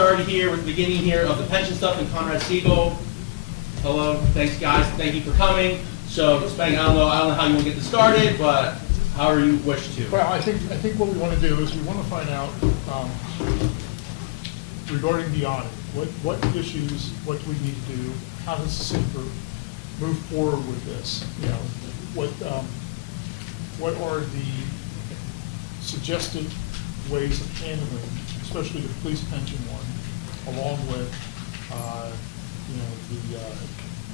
started here with the beginning here of the pension stuff and Conrad Siegel. Hello, thanks guys, thank you for coming. So, I don't know how you want to get this started, but however you wish to. Well, I think what we want to do is we want to find out regarding the audit, what issues, what do we need to do, how does the city move forward with this? You know, what are the suggested ways of handling, especially the police pension one, along with you know, the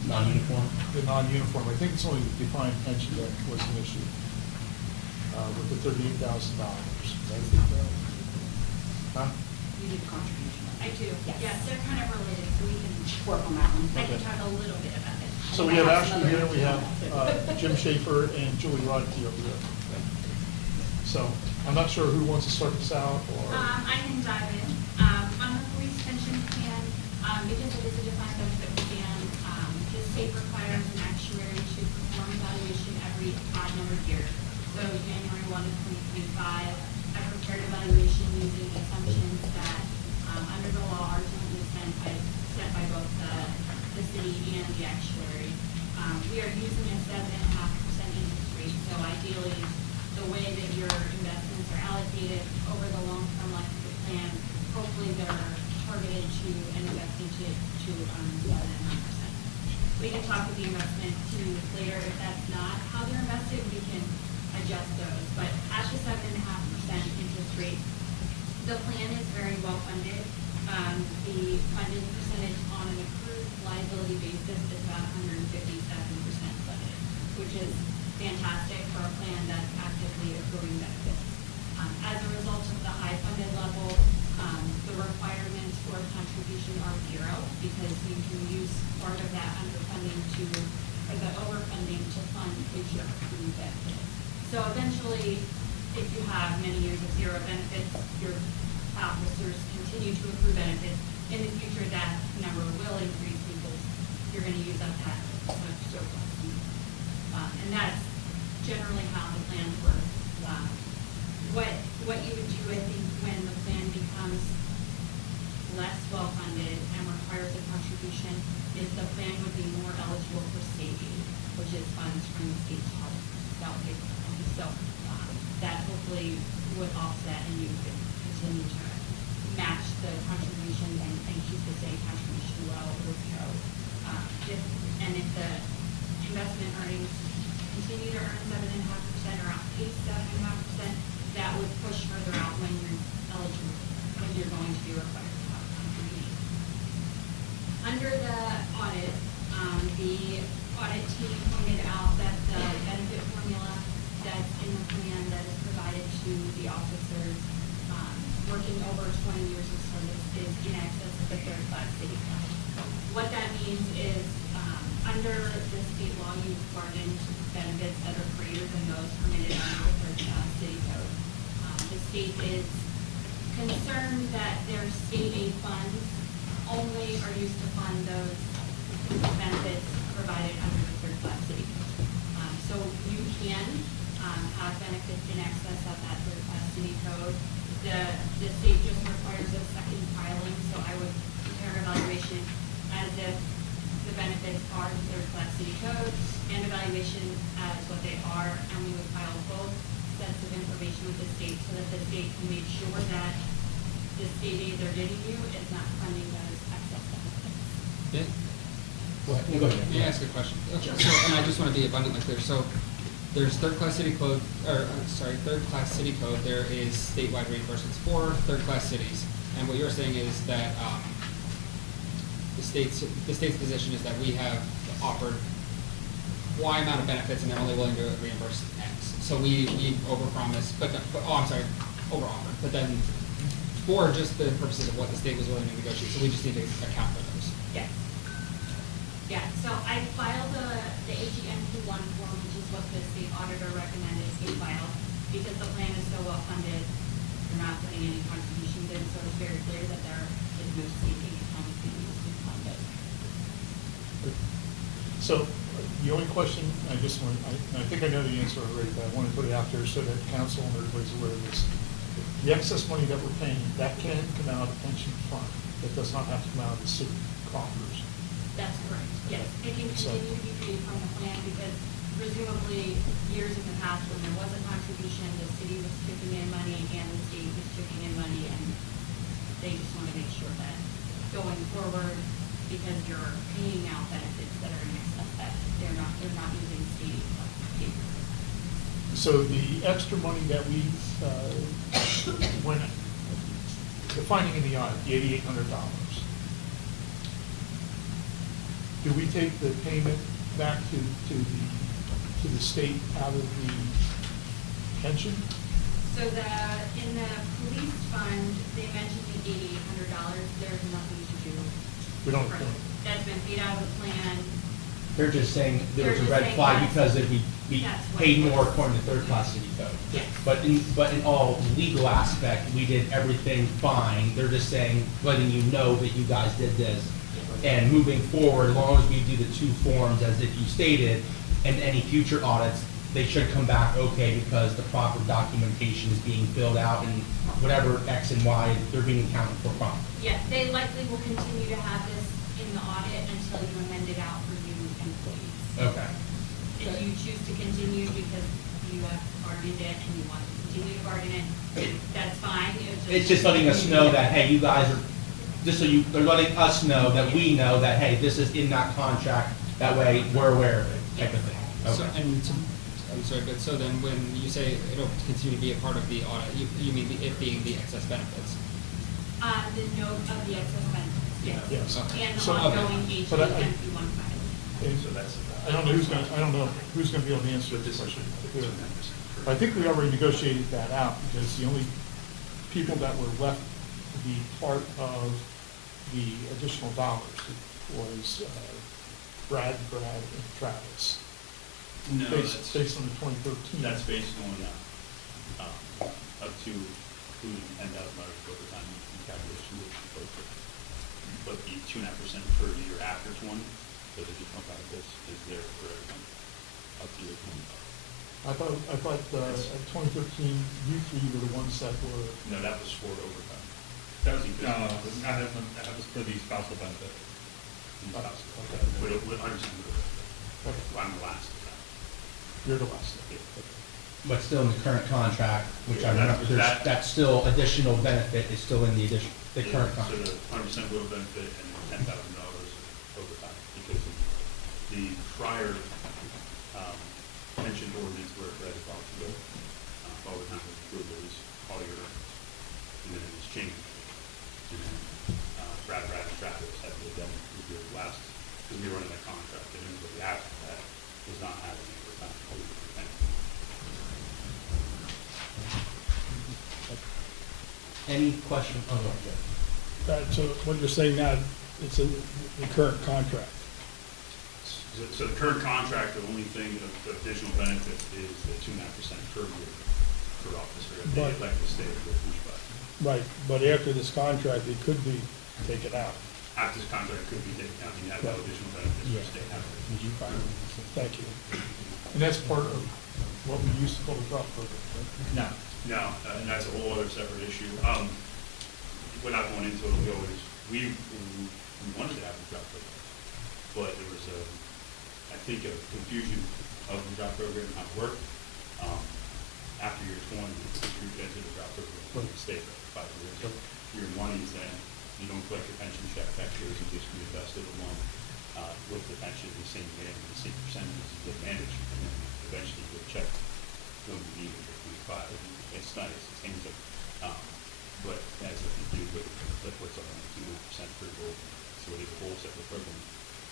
Non-uniform. The non-uniform. I think it's only the defined pension that was an issue with the $38,000. Huh? You did contribution. I do, Yes. yes, they're kind of related, so we can Work on that one. I can Okay. talk a little bit about it. So we have Ashley here, we have Jim Schaefer and Julie Rodkey over there. So I'm not sure who wants to start this out or. I can dive in. On the police pension plan, because it is a defined benefit plan, the state requires an actuary to perform evaluation every odd numbered year. So January 1 of 2025, I prepared evaluation using assumptions that, under the law, are typically set by both the city and the actuary. We are using a 7.5% interest rate, so ideally, the way that your investments are allocated over the long-term life of the plan, hopefully they're targeted to and invested to 7.5%. We can talk with the investment team later if that's not how they're invested, we can adjust those. But at the 7.5% interest rate, the plan is very well funded. The funding percentage on an accrued liability basis is about 157% funded, which is fantastic for a plan that's actively accruing benefits. As a result of the high funded level, the requirements for contribution are zero because you can use part of that underfunding or the overfunding to fund future accrued benefits. So eventually, if you have many years of zero benefits, your officers continue to accrue benefits. In the future, that number will increase because you're going to use up that surplus. And that's generally how the plans work. What you would do, I think, when the plan becomes less well-funded and requires a contribution is the plan would be more eligible for state aid, which is funds from the state's allocated funds. So that hopefully would offset and you could continue to match the contributions and keep the state contribution low or zero. If the investment earnings continue to earn 7.5% or outpace 7.5%, that would push further out when you're eligible, when you're going to be required to have a contribution. Under the audit, the audit team pointed out that the benefit formula that's in the plan that is provided to the officers working over 20 years of service is in excess of the third-class city code. What that means is under the state law, you bargain benefits that are greater than those permitted under the third-class city code. The state is concerned that their state aid funds only are used to fund those benefits provided under the third-class city code. So you can have benefits in excess of that third-class city code. The state just requires a second filing, so I would compare evaluation as if the benefits are the third-class city code and evaluation as what they are, and we would file both sets of information with the state so that the state can make sure that the state aid they're giving you is not funding those excess benefits. Go ahead. May I ask a question? Okay, so, and I just want to be abundantly clear. So, there's third-class city code, third-class city code. There is statewide reimbursements for third-class cities, and what you're saying is that the state's position is that we have offered Y amount of benefits, and they're only willing to reimburse X. So we overpromise, over-offer. But then, for just the purposes of what the state was willing to negotiate, so we just need to account for those. Yes. Yeah, so I filed the AGMP1 form, which is what the state auditor recommended we file, because the plan is so well funded, you're not putting any contributions in, so it's very clear that there is no state aid funds being used to fund it. So the only question, I think I know the answer already, but I want to put it out there so that council and everybody's aware of this. The excess money that we're paying, that can come out of the pension fund. does not have to come out of the city coffers. That's correct, yes. It can So- continue to be paid from the plan because presumably years in the past when there was a contribution, the city was chipping in money and the state was chipping in money, and they just want to make sure that going forward, because you're paying out benefits that are in excess, that they're not using state aid. So the extra money that we, when, the finding in the audit, the $8,800, do we take the payment back to the state out of the pension? So in the police fund, they mentioned the $8,800, there's nothing to do. We don't- for it. That's been paid out of the plan. They're just saying there was a They're just red saying flag that's- because it'd be that's what paid it more was. according to third-class city code. Yes. But in all legal aspect, we did everything fine. They're just saying, letting you know that you guys did this. And moving forward, as long as we do the two forms as if you stated, and any future audits, they should come back okay because the proper documentation is being filled out and whatever X and Y, they're being accounted for properly. Yes, they likely will continue to have this in the audit until you amend it out for new employees. Okay. If you choose to continue because you have bargained it and you want to continue to bargain it, that's fine. It's just letting us know that, hey, you guys are, just so they're letting us know that we know that, hey, this is in that contract, that way we're aware of it, type of thing. So, Okay. I'm sorry, but so then when you say it'll continue to be a part of the audit, you mean it being the excess benefits? The note of the excess benefits, yes. Yes. And the So- ongoing But I- HMP 1 filing. And I don't know who's gonna be able to answer this question. I think we already negotiated that out, because the only people that were left to be part of the additional dollars was Brad, and Travis. No, Based that's, on the 2013. that's based on, up to including $10,000 overtime in calculation, which is both. But the 2.5% per year after 20, so that you pump out of this, is there for everyone, up to your 20. I thought at 2013, you three were the ones that were, No, that was for overtime. That was, that was for the spousal benefit. okay. But it would understand, I'm the last of that. You're the last. But still in the current contract, which I Yeah, remember, there's, that's still additional benefit is still in the current So contract. the 100% will benefit and $10,000 overtime, because of the prior pension ordinance where it read about to go, overtime was approved, it was all year, and then it was changed. And then Brad and Travis had to go review it last, because we were in the contract, and anybody after that was not having overtime. Any question? Oh, no, Jeff. So what you're saying now, it's in the current contract. So the current contract, the only thing of the additional benefit is the 2.5% per year per officer, if they But- elect to stay with push button. Right, but after this contract, it could be taken out. After this contract could be taken out, you have no additional benefits for state after. Thank you. And that's part of what we used to call the drop program, right? No. No, and that's a whole other separate issue. Without going into it, we wanted to have a drop program, but there was I think a confusion of the drop program, how it worked. After year 20, we entered the drop program for the state for 5 years. Year 1 is then you don't collect your pension check back years, you just reinvest it along with the pension, the same way, the same percentages you get managed, and then eventually you get a check when you need it at 25. It's nice, it seems like, but as if you do with what's on 2.5% per goal, so it is a whole separate program.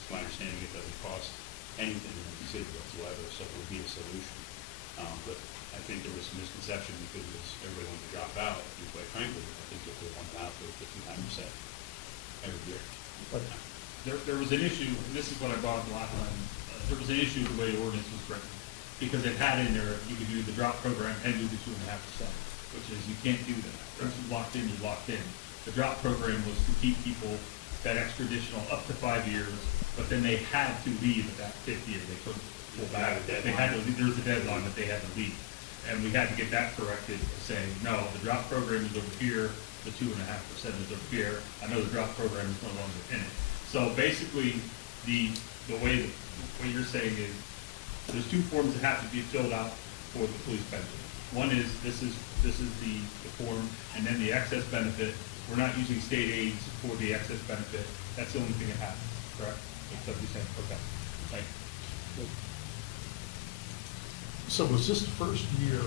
It's my understanding it doesn't cost anything in the city whatsoever, so it would be a solution. But I think there was some misconception because everybody wanted to drop out, and quite frankly, I think if they want out, they're 59% every year. But There was an issue, and this is what I brought up the last time, there was an issue the way the ordinance was written. Because it had in there, you could do the drop program and do the 2.5%, which is you can't do that. Once you're locked in, you're locked in. The drop program was to keep people that extra additional up to 5 years, but then they had to leave at that 5th year. They couldn't go back. They had to, there was a deadline that they had to leave. And we had to get that corrected, saying, no, the drop program is over here, the 2.5% is a fair, I know the drop program is no longer in it. So basically, the way that, what you're saying is, there's two forms that have to be filled out for the police pension. One is, this is the form, and then the excess benefit, we're not using state aids for the excess benefit, that's the only thing that happens, correct? That's what you're saying, okay, thank you. So was this the first year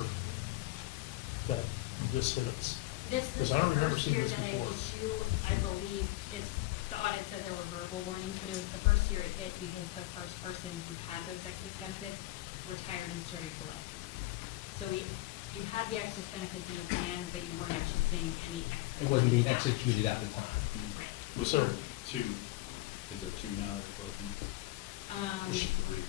that this hit us? This Because is I don't the remember first seeing year this that I before. issue, I believe, it's, the audit said there were verbal warnings, but it was the first year it hit because the first person who had those excess benefits retired and started collecting. So you had the excess benefits in the plan, but you weren't actually seeing any excess. It wasn't being benefits. executed at the time. Right. Was So- there two, is there two now that are broken? Or three?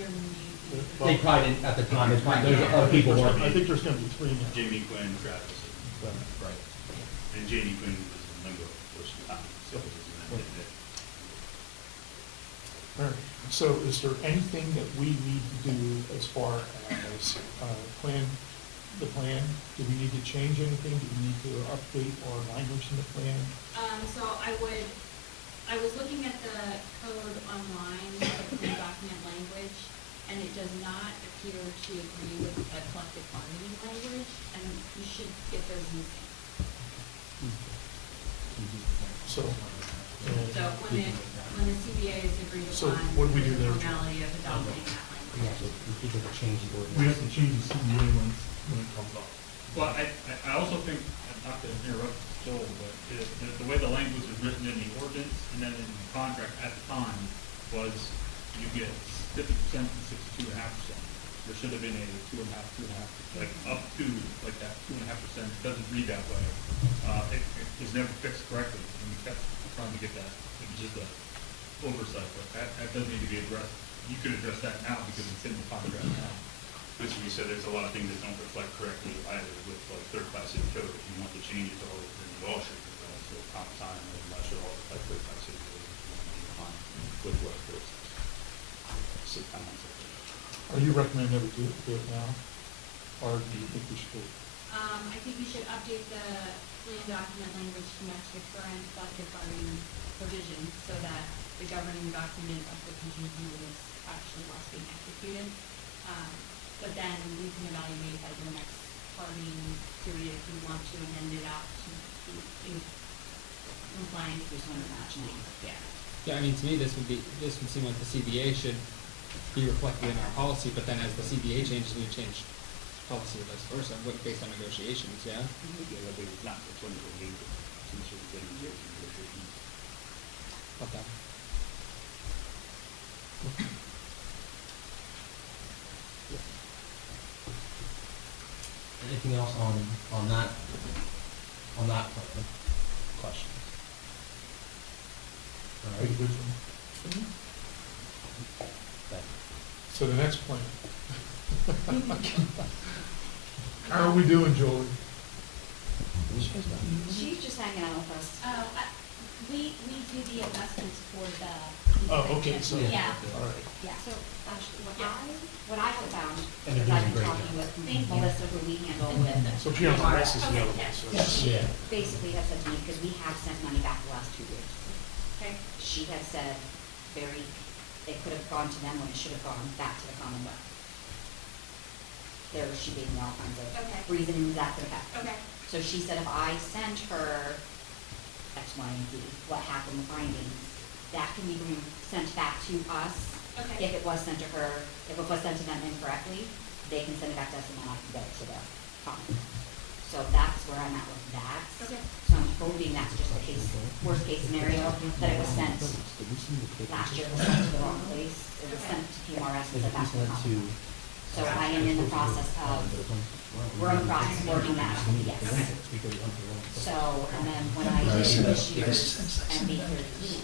There may be. They probably didn't, at the time, it's probably, those other people weren't. I think there's gonna be three now. Jamie Quinn, Travis, right. And Jamie Quinn was in limbo for some time, so it was amended. All right, so is there anything that we need to do as far as, the plan? Do we need to change anything? Do we need to update our language in the plan? So I was looking at the code online, the plan document language, and it does not appear to agree with the collective bargaining language, and you should get those missing. So, So when the CBA is agreed So upon, what do we do there's a there? formality of adopting that We language. have to, people to change the ordinance. we have to change the CBA when it comes up. Well, I also think, and not to interrupt Joel, but the way the language is written in the ordinance and then in the contract at the time was you get 50% to 62.5%. There should have been a 2.5, like up to like that 2.5%. It doesn't read that way. It was never fixed correctly, and we kept trying to get that. It was just a oversight, but that does need to be addressed. You could address that now because it's in the contract now. Which we said, there's a lot of things that don't reflect correctly either with like third-class city code. If you want to change it to all in the Voucher, so comp time, and that should all reflect third-class city code. With what first? Sit down and say. Are you recommending that we do it now? Or do you think we should do it? I think we should update the plan document language to match the current collective bargaining provision so that the governing document of the pension committee is actually what's being executed. But then we can evaluate at the next bargaining period if we want to amend it out to be in compliance with some of that. Yeah. Yeah, I mean, to me, this would seem like the CBA should be reflected in our policy, but then as the CBA changes, we change policy or vice versa, based on negotiations, yeah? Yeah, but it's not, it's when it's legal, since you're getting your negotiations. Okay. Anything else on that plan? Questions? All right. Thank you. So the next plan. How are we doing, Jolie? She's just hanging out with us. We do the investments for the. Oh, okay, so, Yeah. all right. Yeah, so actually, Yeah. what I have found, And they're because I've doing been great talking job. with Melissa, who we handle with, So PRS is the other one, so. she Yeah. basically has said to me, because we have sent money back the last 2 years. Okay. She has said it could have gone to them when it should have gone back to the Commonwealth. She gave me all kinds of Okay. reasonings that could have happened. Okay. So she said if I send her X, Y, and Z, what happened, the findings, that can be sent back to us. Okay. If it was sent to her, if it was sent to them incorrectly, they can send it back to us and then I can get it to the Commonwealth. So that's where I'm at with that. Okay. So I'm hoping that's just the case, worst case scenario, that it was sent last year, it was sent to the wrong place. It was sent to PMRS and sent back to the Commonwealth. So I am in the process of, we're in the process of working that out, yes. So, and then when I did this year's MB 13,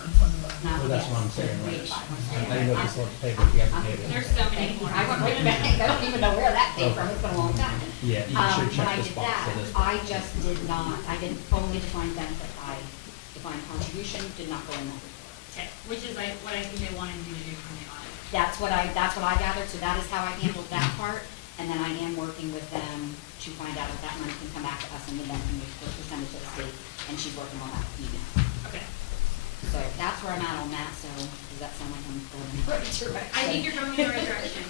not Well, that's what I'm yes, saying, grade right? five, I'm I sorry. didn't know if you still have to pay, but you have to pay it. There's so many more. I went right back, I don't even know where that came from, it's been a long time. Yeah, you should check the spot for this. When I did that, I just did not, I didn't only define benefit, I defined contribution, did not go in that report. Okay, which is what I think they wanted you to do from the audit. That's what I gathered, so that is how I handled that part. And then I am working with them to find out if that money can come back to us in the event we make a percentage to the state, and she's working on that with me now. Okay. So that's where I'm at on that, so does that sound like I'm going in the right direction? I think you're going in the right direction.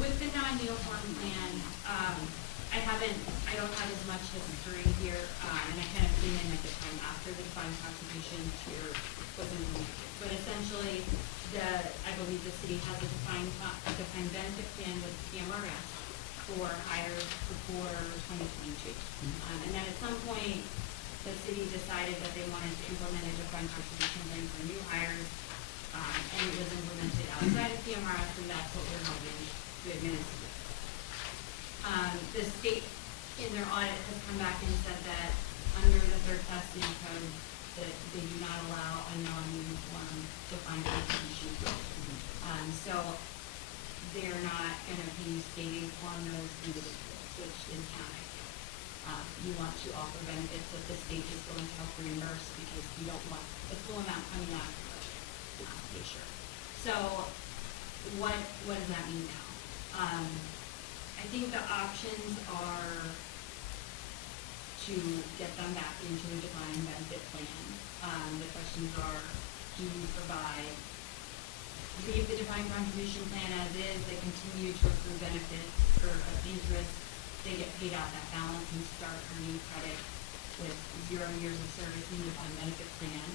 With the non-uniform plan, I don't have as much history here, and I kind of came in at the time after the defined contribution tier was implemented. But essentially, I believe the city has a defined benefit plan with PMRS for hires before 2022. And then at some point, the city decided that they wanted to implement a defined contribution plan for new hires, and it was implemented outside of PMRS, and that's what we're helping to administer. The state, in their audit, has come back and said that under the third class city code, that they do not allow a non-uniform defined contribution. So they're not gonna be stating on those individuals, which is counting. You want to offer benefits that the state is going to help reimburse because you don't want the full amount coming out of the picture. So what does that mean now? I think the options are to get them back into a defined benefit plan. The questions are, do you leave the defined contribution plan as is, they continue to accrue benefits or interest, they get paid out that balance and start earning credit with 0 years of service in the defined benefit plan?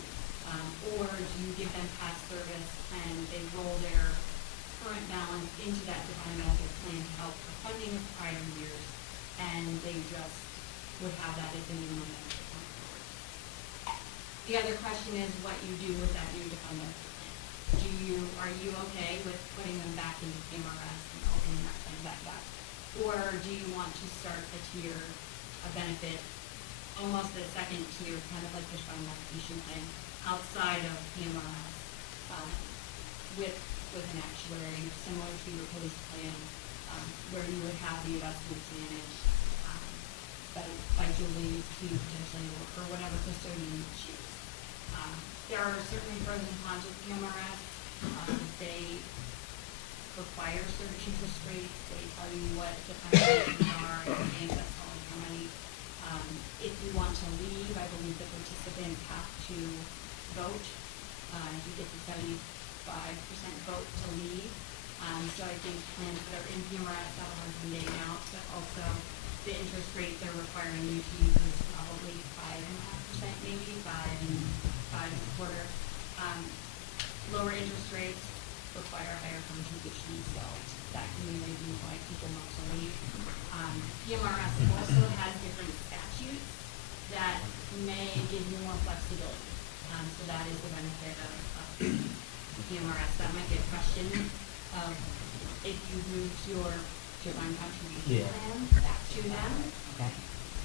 Or do you give them past service and they roll their current balance into that defined benefit plan to help for funding of prior years, and they just would have that as a minimum benefit going forward? The other question is what you do with that new defined benefit plan. Are you okay with putting them back into PMRS and opening that plan back up? Or do you want to start a tier, a benefit, almost a second tier, kind of like the defined contribution plan, outside of PMRS, with an actuary, similar to your police plan, where you would have the investments managed by Julie, Steve, potentially, or whatever custodian you choose. There are certainly pros and cons with PMRS. They require certain interest rates. They tell you what the contributions are, and that's all your money. If you want to leave, I believe the participants have to vote. You get the 75% vote to leave. So I think plans that are in PMRS have a hard time getting out, but also the interest rate they're requiring you to use is probably 5.5%, maybe 5.25. Lower interest rates require higher contributions, so that can be a reason why people want to leave. PMRS also has different statutes that may give you more flexibility. So that is the benefit of PMRS. That might be a question of if you move your defined contribution plan back to them,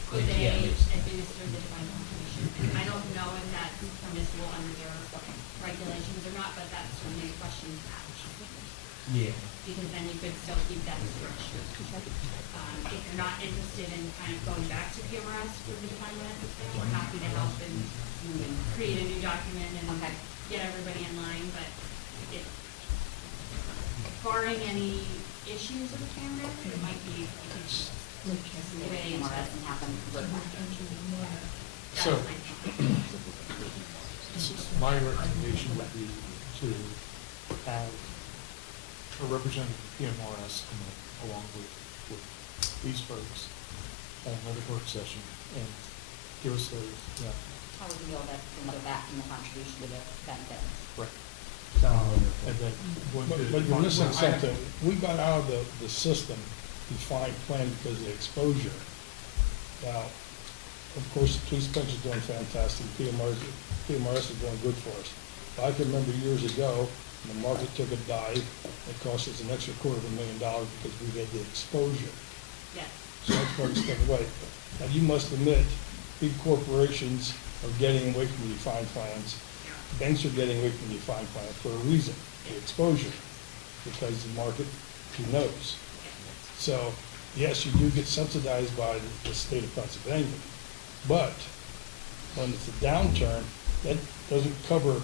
could they administer the defined contribution? And I don't know if that's permissible under their regulations or not, but that's certainly a question to ask. Yeah. Because then you could still keep that structure. If you're not interested in kind of going back to PMRS for the defined benefit plan, we're happy to help and create a new document and get everybody in line, but if barring any issues with PMRS, it might be way into PMRS and have them work back. So, my recommendation would be to have a representative of PMRS come in along with these folks at another work session and give us their, How would we be able to deliver back from the contribution to the benefit? right. Sounds And then going to. But you're missing something. We got out of the system, defined plan because of the exposure. Now, of course, the police pension is doing fantastic, PMRS is doing good for us. But I can remember years ago, the market took a dive, it cost us an extra $250,000 because we had the exposure. Yes. So that's why we stepped away. Now, you must admit, big corporations are getting away from defined plans. Banks are getting away from defined plans for a reason, the exposure, because the market, who knows? So, yes, you do get subsidized by the state of Pennsylvania, but when it's a downturn, that doesn't cover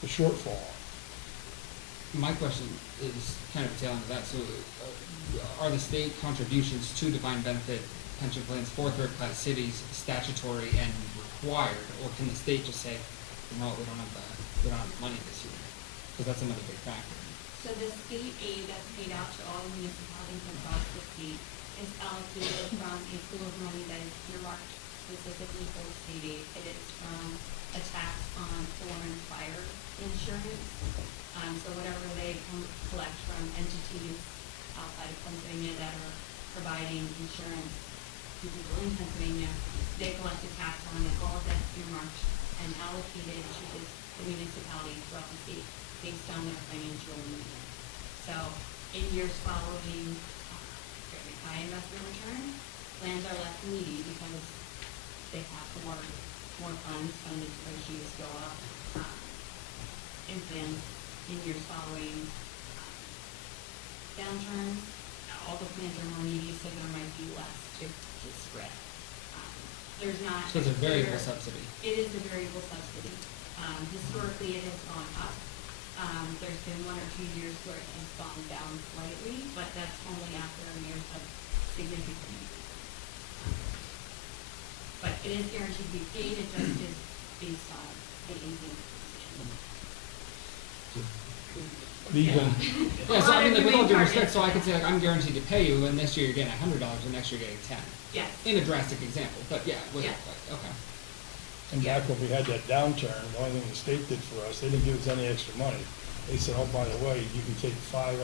the shortfall. My question is kind of tailing to that, so are the state contributions to defined benefit pension plans for third-class cities statutory and required, or can the state just say, no, we don't have money this year? Because that's another big factor. So the state aid that's paid out to all the municipalities across the state is allocated from a pool of money that is earmarked specifically for state aid. It is from a tax on foreign fire insurance. So whatever they collect from entities outside of Pennsylvania that are providing insurance to people in Pennsylvania, they collect a tax on it. All of that's earmarked and allocated to the municipalities throughout the state based on their financial needs. So in years following very high investment return, plans are less needy because they have more funds, funded ratios go up. And then in years following downturn, all the plans are more needy, so there might be less to spread. There's not. So it's a variable subsidy. It is a variable subsidy. Historically, it has gone up. There's been 1 or 2 years where it has gone down slightly, but that's only after years of significant increase. But it is guaranteed to be paid, it just is based on the increase. Even, Yeah, so I mean, like, with all due respect, so I could say, like, I'm guaranteed to pay you, and this year you're getting $100, and next year you're getting 10. Yes. In a drastic example, but yeah, Yeah. okay. and back when we had that downturn, the only thing the state did for us, they didn't give us any extra money. They said, oh, by the way, you can take there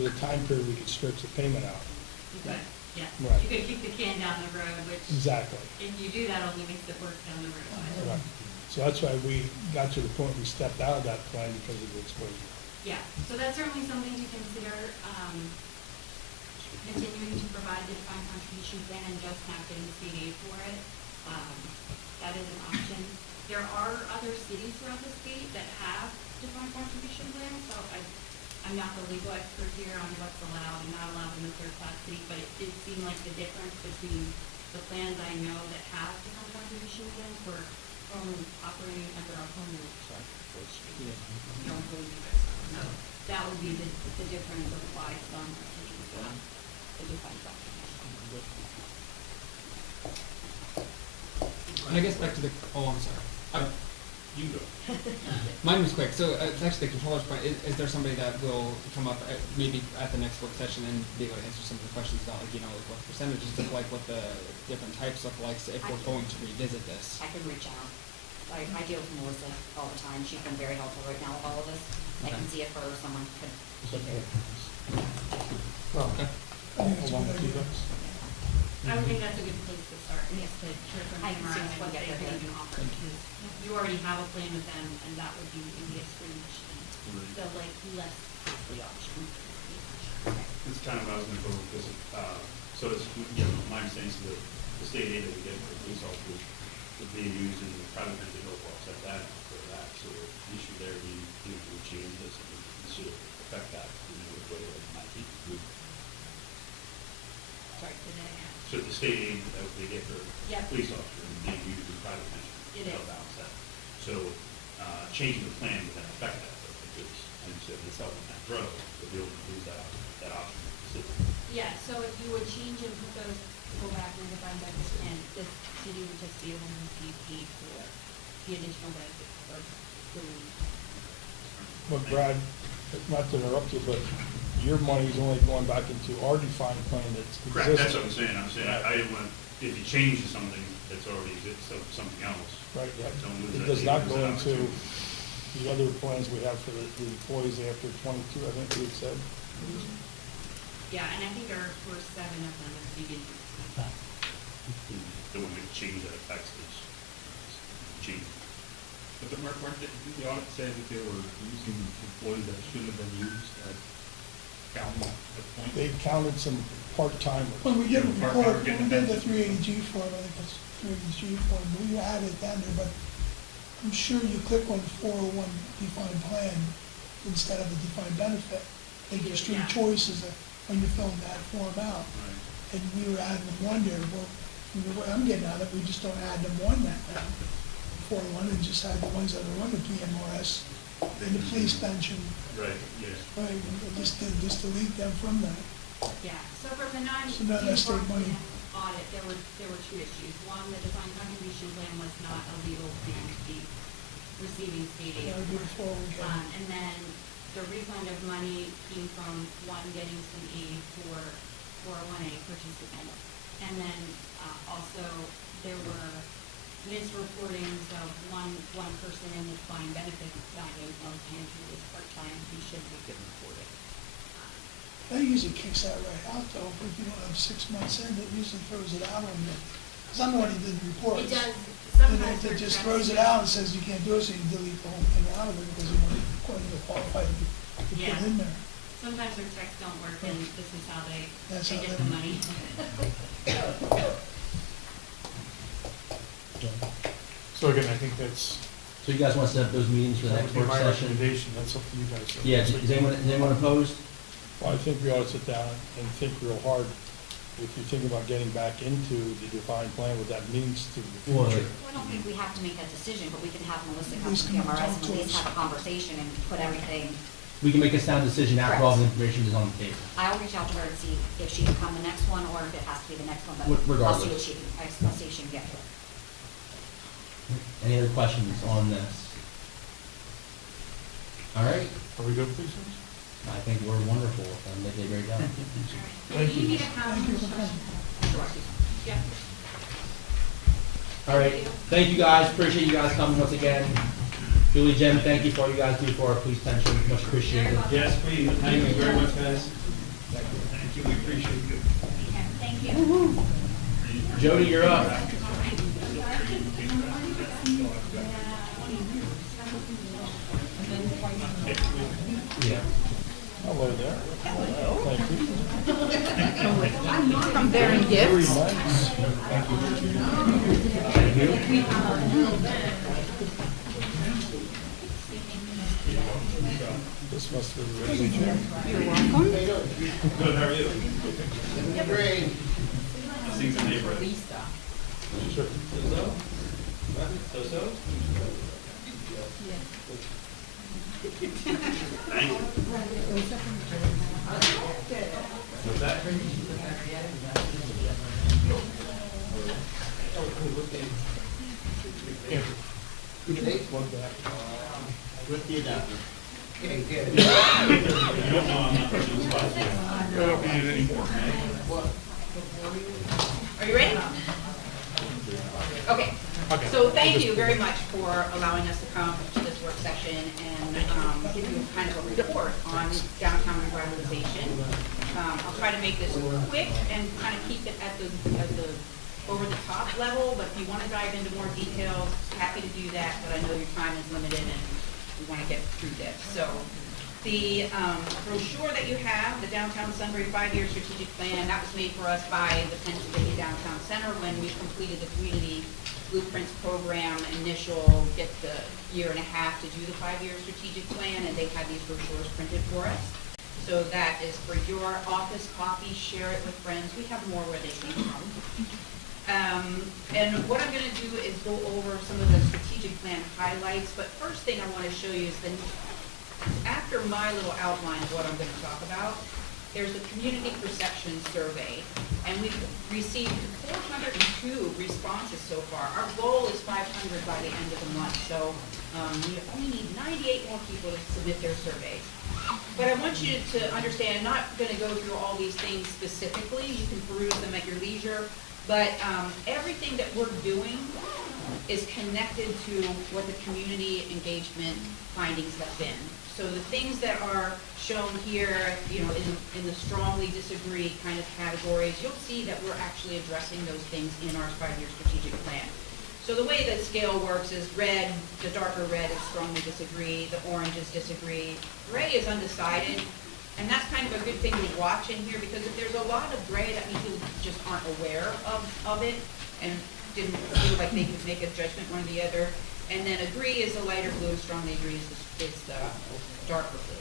was a time period we could stretch the payment out. You could, yes. Right. You could kick the can down the road, which, Exactly. if you do that, only makes it worse down the road. Right. So that's why we got to the point we stepped out of that plan because of the exposure. Yeah, so that's certainly something to consider, continuing to provide the defined contribution plan and just not getting state aid for it. That is an option. There are other cities throughout the state that have defined contribution plans, so I'm not the legal expert here on what's allowed and not allowed in the third class city, but it did seem like the difference between the plans I know that have defined contribution plans were operating under our home rule. So that would be the difference of why some are taking the defined contribution. And I guess back to I'm sorry. You go. Mine was quick, so it's actually the controller's point. Is there somebody that will come up maybe at the next work session and be able to answer some of the questions about, like, like what percentages look like, what the different types look like, so if we're going to revisit this? I can reach out. I deal with Melissa all the time. She's been very helpful right now with all of this. I can see if her or someone could take care of it. Well, Okay. along with you guys. I would think that's a good place to start, is to hear from I can see MRI what and they say, could could you offer? Thank you. Because you already have a plan with them, and that would be easiest for each, and the less costly option. It's kind of what I was gonna go over, because, so it's, my understanding is the state aid that we get for police officers is being used in the private pension to offset that, for that, so the issue there, we change this, and this should affect that, whether it might be. Sorry, say that again. So the state aid that they get for Yep. police officers is being used in private pension. It to help is. balance that. So, changing the plan would then affect that, though, because, and so if it's helping that grow, we'll be able to lose that option. Yeah, so if you would change and put those, go back and define benefits, and the city would just be able to receive paid for the additional benefits of the leave. But Brad, not to interrupt you, but your money's only going back into our defined plan that's Correct, that's existing. what I'm saying, I didn't want, if you change to something that's already exists, something else. Right, yeah. Don't lose It that- does not lose go that into opportunity. the other plans we have for the employees after 22, I think we said. Yeah, and I think there were 7 of them at the beginning. The one that change that affects is change. But the audit said that they were using employees that shouldn't have been used at county at the point. They counted some part-timers. When we did the Yeah, report, part-time when we did the getting 380G form, I think it's 380G form, we added that there, but I'm sure you click on 401 defined plan instead of the defined benefit. They give three Yeah. choices when you're filling that form out. Right. And we were adding them one there, well, from the way I'm getting out of it, we just don't add them one that now. 401 and just add the ones that are under PMRS and the police pension, Right, yes. right, and just delete them from that. Yeah, so from the So now that's state money. audit, there were two issues. One, the defined contribution plan was not a legal plan to be receiving state aid. That would be the 401K. And then the refund of money came from one getting some aid for 401A participants. And then also there were misreportings of one person in the defined benefit value of him who was part-time, who shouldn't have been reported. That usually kicks that right out though, if you don't have 6 months in, it usually throws it out on you. Because I'm the one who did the reports. It does, And sometimes it their just checks- throws it out and says you can't do it, so you delete the whole thing out of it because you want to qualify to put Yeah. it in there. Sometimes their checks don't work and this is how they That's how get they- the money. So again, I think that's, So you guys want to set up those meetings for the that next would be work my session? recommendation, that's up to you guys. Yeah, is anyone opposed? Well, I think we ought to sit down and think real hard, if you think about getting back into the defined plan, what that means to the Well, future. I don't think we have to make that decision, but we can have Melissa At come least to come and PMRS talk and to at least us. have a conversation and put everything. We can make a sound decision after all the information is on the table. I'll reach out to her and see if she can come the next one or if it has to be the next one, but Regardless. I'll see what she can, I'll see if she can get to it. Any other questions on this? All right, Are we good, please? I think we're wonderful, and they did a great job. Thank you. need to have. Thank you for coming. Yeah. All right, thank you guys, appreciate you guys coming once again. Julie, Jen, thank you for all you guys do for our police pension, much appreciated. Yes, please, thank you very much, guys. Thank you, we appreciate it. Thank you. Jody, you're up. Yeah. Hello there. Thank you. I'm bearing gifts. Very nice. Thank you. This must be the resolution. You're welcome. Good, how are you? Great. Sing the neighborhood. Lisa. Sure. So-so? Thank you. What's that? One back. With the adapter. You don't know I'm not pushing this button. I don't need it anymore. Are you ready? Okay. Okay. So thank you very much for allowing us to come to this work session and give you kind of a report on downtown revitalization. I'll try to make this quick and kind of keep it at the over-the-top level, but if you want to dive into more details, happy to do that, but I know your time is limited and we want to get through this. So the brochure that you have, the Downtown Sunbury 5-year strategic plan, that was made for us by the Pennsylvania Downtown Center when we completed the Community Blueprints Program initial, get the year and a half to do the 5-year strategic plan, and they had these brochures printed for us. So that is for your office copy, share it with friends. We have more where they came from. And what I'm going to do is go over some of the strategic plan highlights, but first thing I want to show you is after my little outline of what I'm going to talk about, there's a community perception survey, and we've received 402 responses so far. Our goal is 500 by the end of the month, so we only need 98 more people to submit their surveys. But I want you to understand, I'm not going to go through all these things specifically. You can peruse them at your leisure. But everything that we're doing is connected to what the community engagement findings have been. So the things that are shown here, you know, in the strongly disagree kind of categories, you'll see that we're actually addressing those things in our 5-year strategic plan. So the way the scale works is red, the darker red is strongly disagree, the orange is disagree, gray is undecided. And that's kind of a good thing to watch in here, because if there's a lot of gray, that means people just aren't aware of it and didn't feel like they could make a judgment one or the other. And then agree is the lighter blue, strongly agree is the darker blue.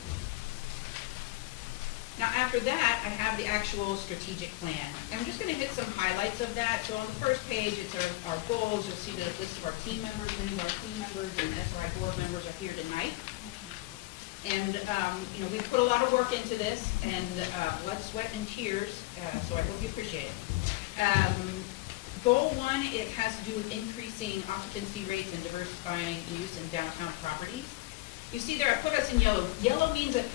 Now after that, I have the actual strategic plan. And I'm just going to hit some highlights of that. So on the first page, it's our goals. You'll see the list of our team members, many of our team members and SRI board members are here tonight. And, you know, we've put a lot of work into this, and blood, sweat, and tears, so I hope you appreciate it. Goal 1, it has to do with increasing occupancy rates and diversifying use in downtown properties. You see there, I put us in yellow. Yellow means that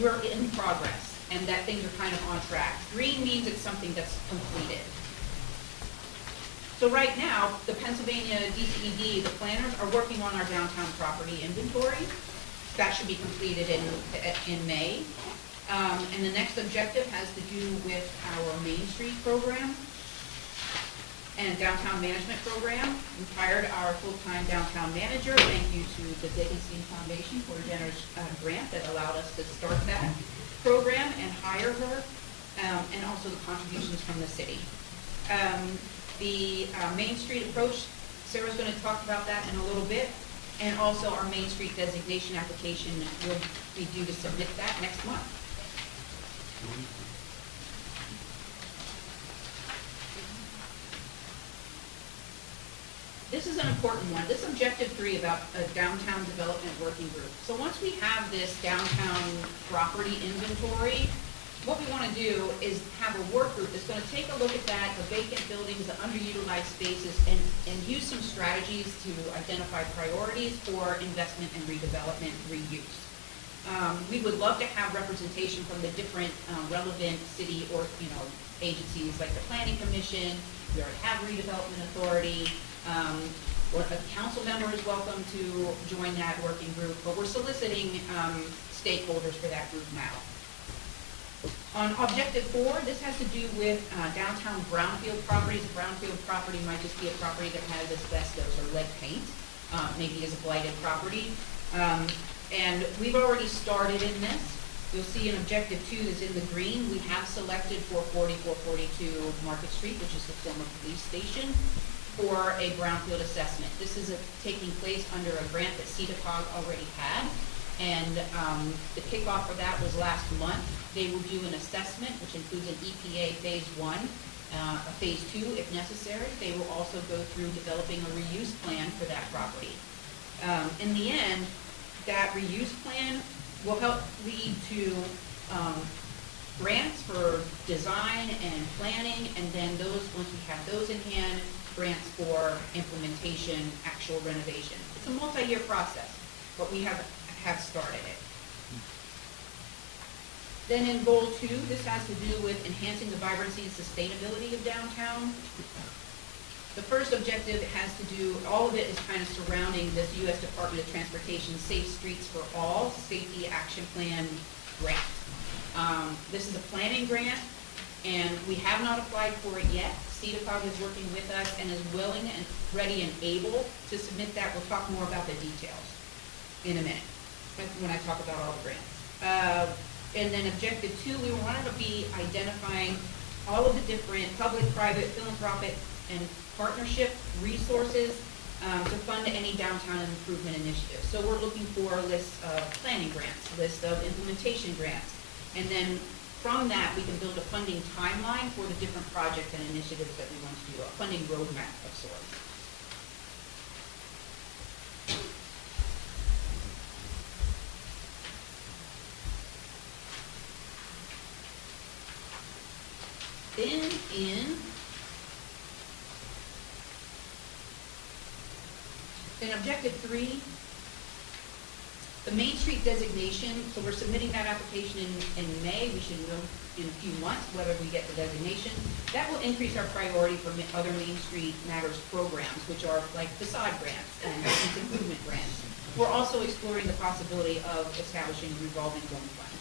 we're in progress and that things are kind of on track. Green means it's something that's completed. So right now, the Pennsylvania DCED, the planners are working on our downtown property inventory. That should be completed in May. And the next objective has to do with our Main Street program and downtown management program. We hired our full-time downtown manager. Thank you to the Dickinson Foundation for a generous grant that allowed us to start that program and hire her, and also the contributions from the city. The Main Street approach, Sarah's going to talk about that in a little bit, and also our Main Street designation application will be due to submit that next month. This is an important one. This objective 3 about a downtown development working group. So once we have this downtown property inventory, what we want to do is have a work group that's going to take a look at that, the vacant buildings, the underutilized spaces, and use some strategies to identify priorities for investment and redevelopment, reuse. We would love to have representation from the different relevant city or agencies like the Planning Commission. We already have Redevelopment Authority. Or a council member is welcome to join that working group, but we're soliciting stakeholders for that group now. On objective 4, this has to do with downtown brownfield properties. A brownfield property might just be a property that has asbestos or lead paint, maybe is a blighted property. And we've already started in this. You'll see in objective 2 is in the green. We have selected for 4442 Market Street, which is the former police station, for a brownfield assessment. This is taking place under a grant that CEDACOG already had, and the kickoff for that was last month. They will do an assessment, which includes an EPA phase 1, a phase 2 if necessary. They will also go through developing a reuse plan for that property. In the end, that reuse plan will help lead to grants for design and planning, and then those, once we have those in hand, grants for implementation, actual renovation. It's a multi-year process, but we have started it. Then in goal 2, this has to do with enhancing the vibrancy and sustainability of downtown. The first objective has to do, all of it is kind of surrounding this U.S. Department of Transportation Safe Streets for All Safety Action Plan grant. This is a planning grant, and we have not applied for it yet. CEDACOG is working with us and is willing and ready and able to submit that. We'll talk more about the details in a minute when I talk about all the grants. And then objective 2, we wanted to be identifying all of the different public, private, philanthropic, and partnership resources to fund any downtown improvement initiatives. So we're looking for a list of planning grants, a list of implementation grants, and then from that, we can build a funding timeline for the different projects and initiatives that we want to do, a funding roadmap of sorts. Then in objective 3, the Main Street designation, so we're submitting that application in May. We should know in a few months whether we get the designation. That will increase our priority for other Main Street Matters programs, which are like facade grants and maintenance improvement grants. We're also exploring the possibility of establishing a revolving loan fund.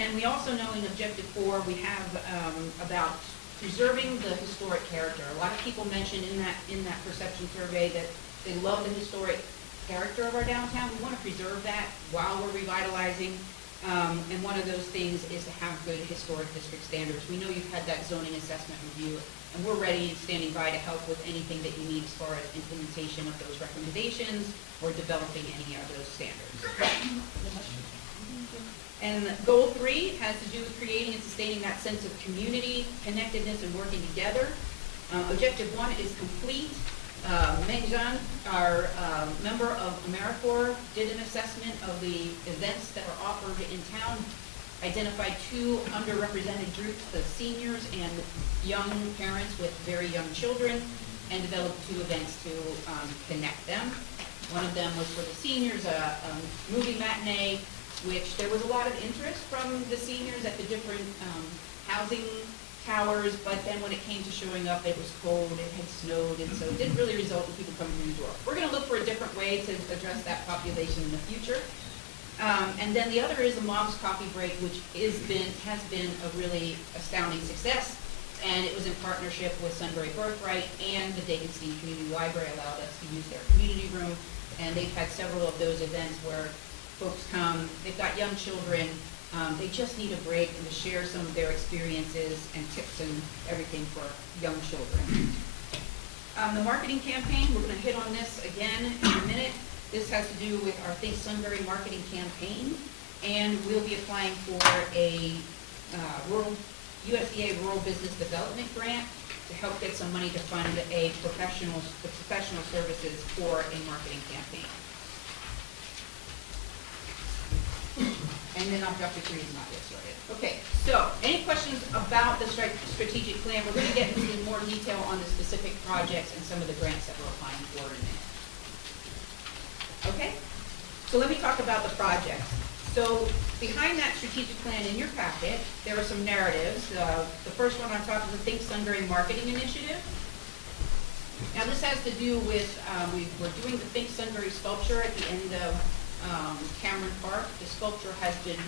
And we also know in objective 4, we have about preserving the historic character. A lot of people mentioned in that perception survey that they love the historic character of our downtown. We want to preserve that while we're revitalizing. And one of those things is to have good historic district standards. We know you've had that zoning assessment review, and we're ready and standing by to help with anything that you need as far as implementation of those recommendations or developing any of those standards. And goal 3 has to do with creating and sustaining that sense of community, connectedness, and working together. Objective 1 is complete. Mengjian, our member of AmeriCorps, did an assessment of the events that are offered in town, identified two underrepresented groups, the seniors and young parents with very young children, and developed two events to connect them. One of them was for the seniors, a movie matinee, which there was a lot of interest from the seniors at the different housing towers, but then when it came to showing up, it was cold, it had snowed, and so it didn't really result in people coming through the door. We're gonna look for a different way to address that population in the future. And then the other is the Mom's Coffee Break, which has been a really astounding success. And it was in partnership with Sunbury Birthright and the Davidstein Community Library allowed us to use their community room. And they've had several of those events where folks come, they've got young children, they just need a break and to share some of their experiences and tips and everything for young children. The marketing campaign, we're gonna hit on this again in a minute. This has to do with our Think Sunbury marketing campaign, and we'll be applying for a USDA Rural Business Development Grant to help get some money to fund the professional services for a marketing campaign. And then Dr. 3 is not yet started. Okay, so any questions about the strategic plan? We're going to get into more detail on the specific projects and some of the grants that we're applying for in a minute. Okay, so let me talk about the projects. So behind that strategic plan in your packet, there are some narratives. The first one on top is the Think Sunbury Marketing Initiative. Now this has to do with, we're doing the Think Sunbury sculpture at the end of Cameron Park. The sculpture has been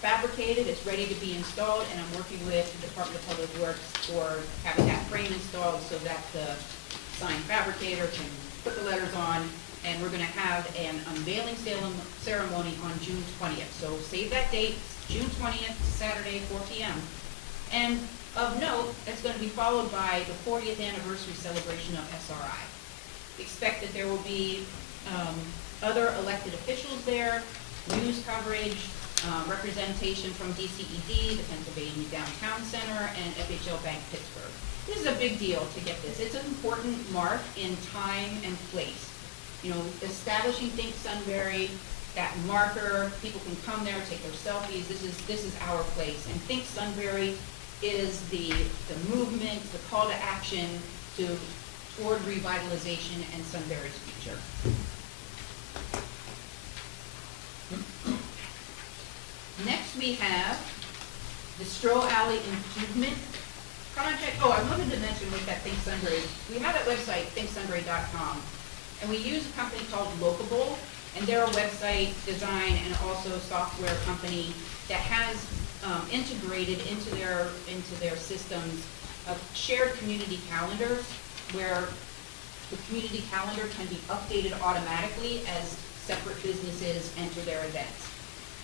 fabricated, it's ready to be installed, and I'm working with the Department of Public Works for having that frame installed so that the sign fabricator can put the letters on, and we're gonna have an unveiling ceremony on June 20th. So save that date, June 20th, Saturday, 4 p.m. And of note, it's gonna be followed by the 40th anniversary celebration of SRI. Expect that there will be other elected officials there, news coverage, representation from DCED, the Pennsylvania Downtown Center, and FHL Bank Pittsburgh. This is a big deal to get this. It's an important mark in time and place. You know, establishing Think Sunbury, that marker, people can come there, take their selfies. This is our place. And Think Sunbury is the movement, the call to action toward revitalization and Sunbury's future. Next we have the Stroh Alley Improvement Project. Oh, I wanted to mention with that Think Sunbury, we have that website, thinksunbury.com, and we use a company called Locable, and they're a website design and also software company that has integrated into their systems a shared community calendar where the community calendar can be updated automatically as separate businesses enter their events.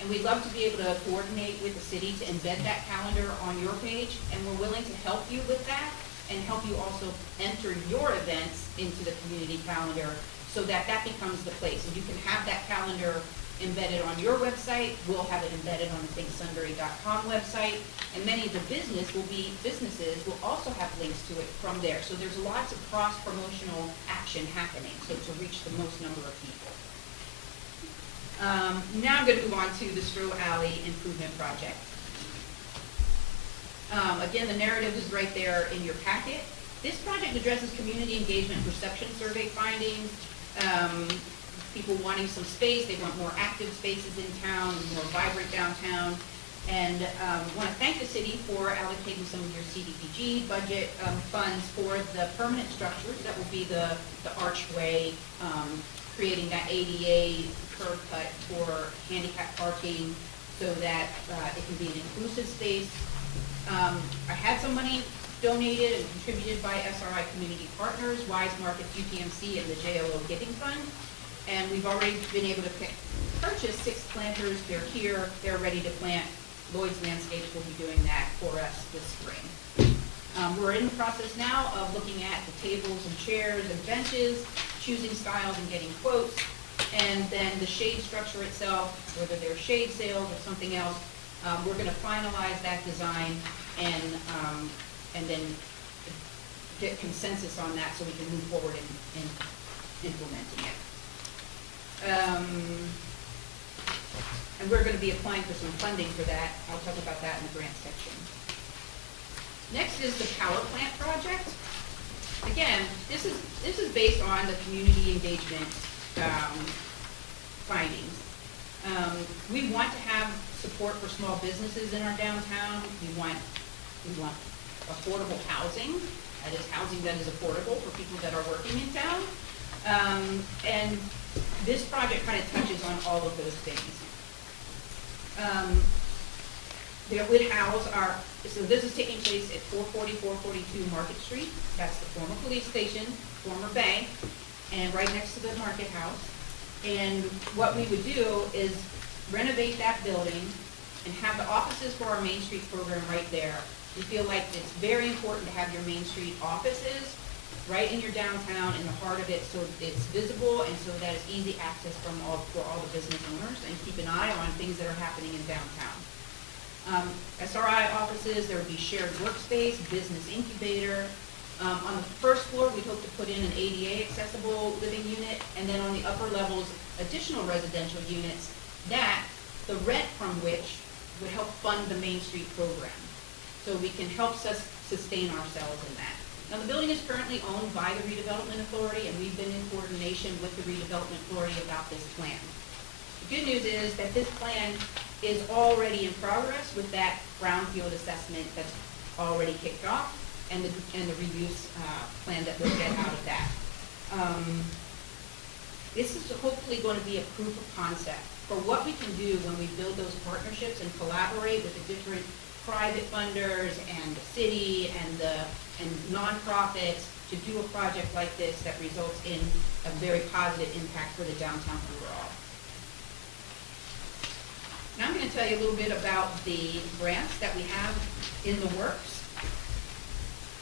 And we'd love to be able to coordinate with the city to embed that calendar on your page, and we're willing to help you with that and help you also enter your events into the community calendar so that that becomes the place. And you can have that calendar embedded on your website. We'll have it embedded on the thinksunbury.com website, and many of the businesses will also have links to it from there. So there's lots of cross-promotional action happening, so to reach the most number of people. Now I'm going to move on to the Stroh Alley Improvement Project. Again, the narrative is right there in your packet. This project addresses community engagement perception survey findings. People wanting some space, they want more active spaces in town, more vibrant downtown. And want to thank the city for allocating some of your CDBG budget funds for the permanent structures. That will be the archway, creating that ADA curb cut for handicap parking so that it can be an inclusive space. I had some money donated and contributed by SRI community partners, Wise Markets, UTMC, and the JLO Giving Fund. And we've already been able to purchase 6 planters. They're here, they're ready to plant. Lloyd's Landscapes will be doing that for us this spring. We're in the process now of looking at the tables and chairs and benches, choosing styles and getting quotes. And then the shade structure itself, whether they're shade sails or something else, we're going to finalize that design and then get consensus on that so we can move forward in implementing it. And we're gonna be applying for some funding for that. I'll talk about that in the grant section. Next is the power plant project. Again, this is based on the community engagement findings. We want to have support for small businesses in our downtown. We want affordable housing. That is housing that is affordable for people that are working in town. And this project kind of touches on all of those things. It would house so this is taking place at 442 Market Street. That's the former police station, former bank, and right next to the market house. And what we would do is renovate that building and have the offices for our Main Street program right there. We feel like it's very important to have your Main Street offices right in your downtown, in the heart of it, so it's visible and so that it's easy access for all the business owners, and keep an eye on things that are happening in downtown. SRI offices, there would be shared workspace, business incubator. On the first floor, we hope to put in an ADA accessible living unit, and then on the upper levels, additional residential units that the rent from which would help fund the Main Street program. So we can help sustain ourselves in that. Now, the building is currently owned by the Redevelopment Authority, and we've been in coordination with the Redevelopment Authority about this plan. The good news is that this plan is already in progress with that brownfield assessment that's already kicked off, and the reuse plan that we'll get out of that. This is hopefully going to be a proof of concept for what we can do when we build those partnerships and collaborate with the different private funders and the city and nonprofits to do a project like this that results in a very positive impact for the downtown overall. Now I'm going to tell you a little bit about the grants that we have in the works.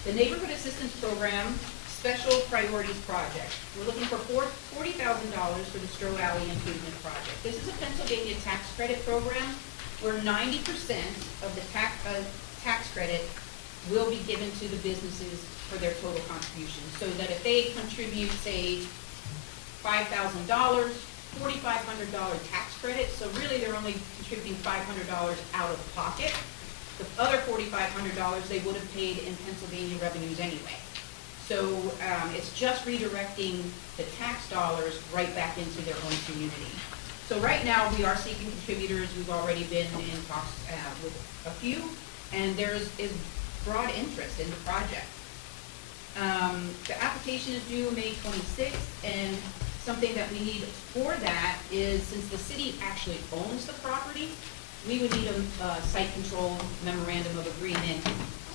The Neighborhood Assistance Program Special Priorities Project. We're looking for $40,000 for the Stroh Alley Improvement Project. This is a Pennsylvania tax credit program where 90% of the tax credit will be given to the businesses for their total contribution. So that if they contribute, say, $5,000, $4,500 tax credit, so really they're only contributing $500 out of pocket. The other $4,500 they would have paid in Pennsylvania revenues anyway. So it's just redirecting the tax dollars right back into their own community. So right now we are seeking contributors. We've already been in talks with a few, and there is broad interest in the project. The application is due May 26th, and something that we need for that is, since the city actually owns the property, we would need a site control memorandum of agreement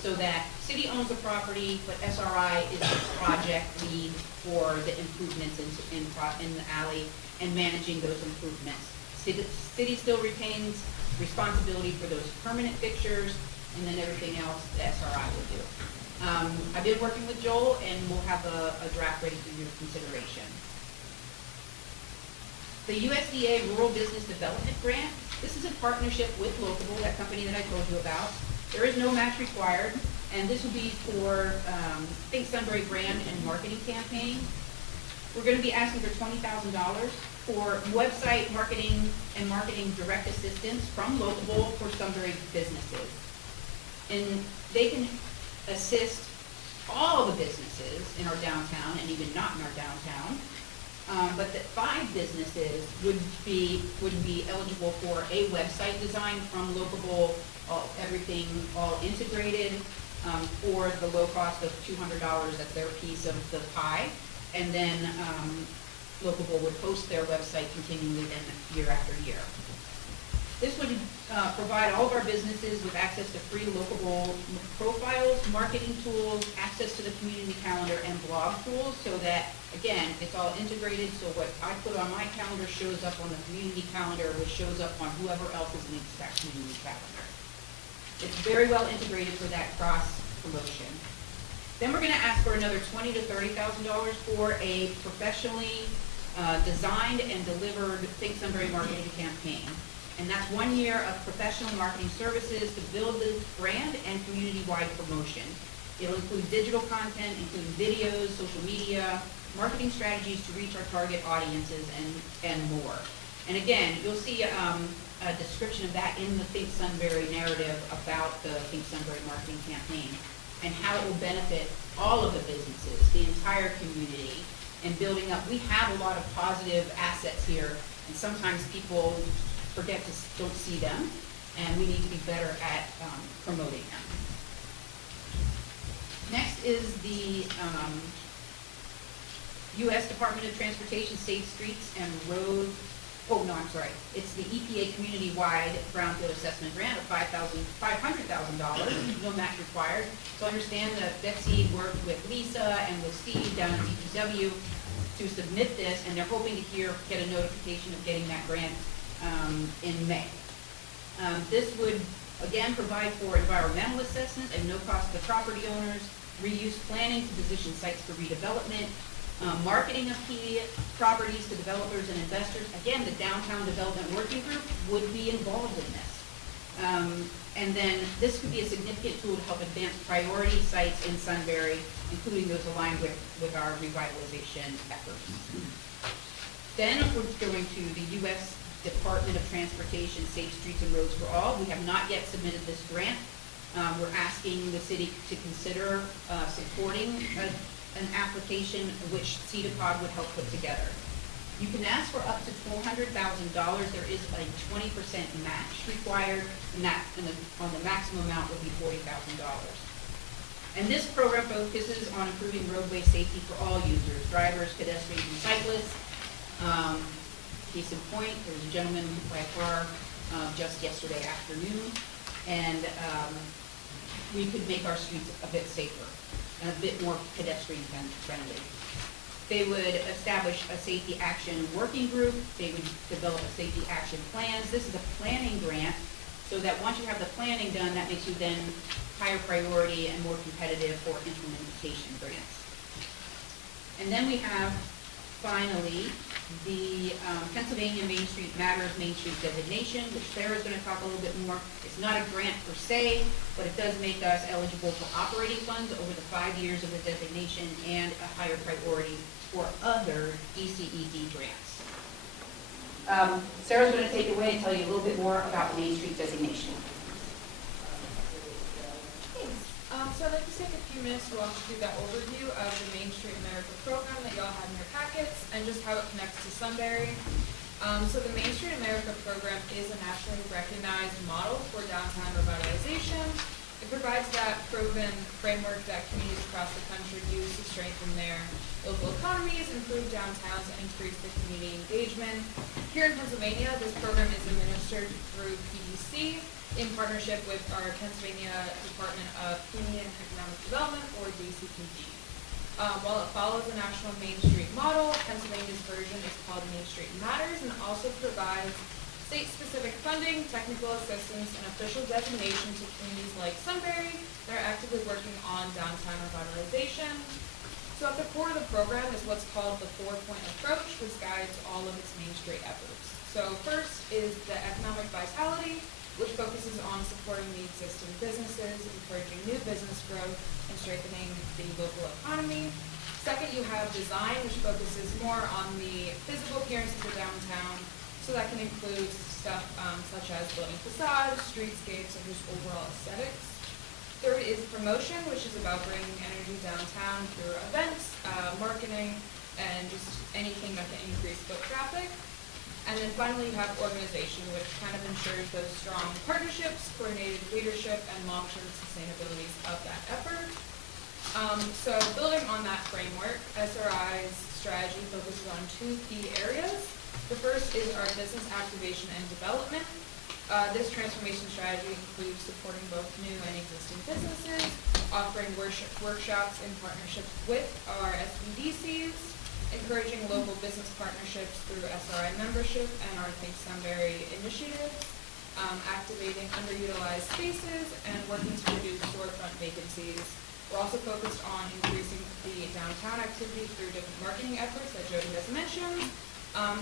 so that city owns the property, but SRI is the project lead for the improvements in the alley and managing those improvements. City still retains responsibility for those permanent fixtures, and then everything else the SRI will do. I've been working with Joel, and we'll have a draft ready for your consideration. The USDA Rural Business Development Grant, this is in partnership with Locable, that company that I told you about. There is no match required, and this will be for Think Sunbury brand and marketing campaign. We're going to be asking for $20,000 for website marketing and marketing direct assistance from Locable for Sunbury businesses. And they can assist all the businesses in our downtown, and even not in our downtown. But that 5 businesses would be eligible for a website design from Locable, everything all integrated for the low cost of $200. That's their piece of the pie. And then Locable would host their website continually then year after year. This would provide all of our businesses with access to free Locable profiles, marketing tools, access to the community calendar, and blog tools, so that, again, it's all integrated, so what I put on my calendar shows up on the community calendar, which shows up on whoever else's links to that community calendar. It's very well integrated for that cross-promotion. Then we're going to ask for another $20,000 to $30,000 for a professionally designed and delivered Think Sunbury marketing campaign. And that's 1 year of professional marketing services to build the brand and community-wide promotion. It'll include digital content, including videos, social media, marketing strategies to reach our target audiences, and more. And again, you'll see a description of that in the Think Sunbury narrative about the Think Sunbury marketing campaign and how it will benefit all of the businesses, the entire community, and building up. We have a lot of positive assets here, and sometimes people don't see them, and we need to be better at promoting them. Next is the U.S. Department of Transportation Safe Streets and Road, it's the EPA community-wide brownfield assessment grant of $500,000, no match required. So understand that Betsy worked with Lisa and with Steve down at DPW to submit this, and they're hoping to get a notification of getting that grant in May. This would, again, provide for environmental assessment and no cost to property owners, reuse planning to position sites for redevelopment, marketing of key properties to developers and investors. Again, the Downtown Development Working Group would be involved in this. And then this could be a significant tool to help advance priority sites in Sunbury, including those aligned with our revitalization efforts. Then we're going to the U.S. Department of Transportation Safe Streets and Roads for All. We have not yet submitted this grant. We're asking the city to consider supporting an application which CEDACOG would help put together. You can ask for up to $400,000. There is a 20% match required, and on the maximum amount would be $40,000. And this program focuses on improving roadway safety for all users, drivers, pedestrians, and cyclists. Case in point, there was a gentleman who hit by a car just yesterday afternoon, and we could make our streets a bit safer and a bit more pedestrian friendly. They would establish a safety action working group. They would develop a safety action plans. This is a planning grant, so that once you have the planning done, that makes you then higher priority and more competitive for implementation grants. And then we have, finally, the Pennsylvania Main Street Matters Main Street designation, which Sarah's going to talk a little bit more. It's not a grant per se, but it does make us eligible for operating funds over the 5 years of the designation and a higher priority for other DCED grants. Sarah's going to take it away and tell you a little bit more about the Main Street designation. So I'd like to take a few minutes to walk you through that overview of the Main Street America program that y'all have in your packets and just how it connects to Sunbury. So the Main Street America program is a nationally recognized model for downtown revitalization. It provides that proven framework that communities across the country use to strengthen their local economies, improve downtowns, and increase the community engagement. Here in Pennsylvania, this program is administered through PDC, in partnership with our Pennsylvania Department of Community and Economic Development, or DCPD. While it follows the national Main Street model, Pennsylvania's version is called Main Street Matters and also provides state-specific funding, technical assistance, and official designation to communities like Sunbury that are actively working on downtown revitalization. So at the core of the program is what's called the 4-point approach, which guides all of its Main Street efforts. So first is the economic vitality, which focuses on supporting the existing businesses, encouraging new business growth, and strengthening the local economy. Second, you have design, which focuses more on the physical appearance of the downtown, so that can include stuff such as building facades, streetscapes, and just overall aesthetics. Third is promotion, which is about bringing energy downtown through events, marketing, and just anything that can increase foot traffic. And then finally, you have organization, which kind of ensures those strong partnerships, coordinated leadership, and long-term sustainability of that effort. So building on that framework, SRI's strategy focuses on 2 key areas. The first is our business activation and development. This transformation strategy includes supporting both new and existing businesses, offering workshops in partnership with our SBDCs, encouraging local business partnerships through SRI membership and our Think Sunbury initiatives, activating underutilized spaces, and working to reduce storefront vacancies. We're also focused on increasing the downtown activity through different marketing efforts that Jody has mentioned,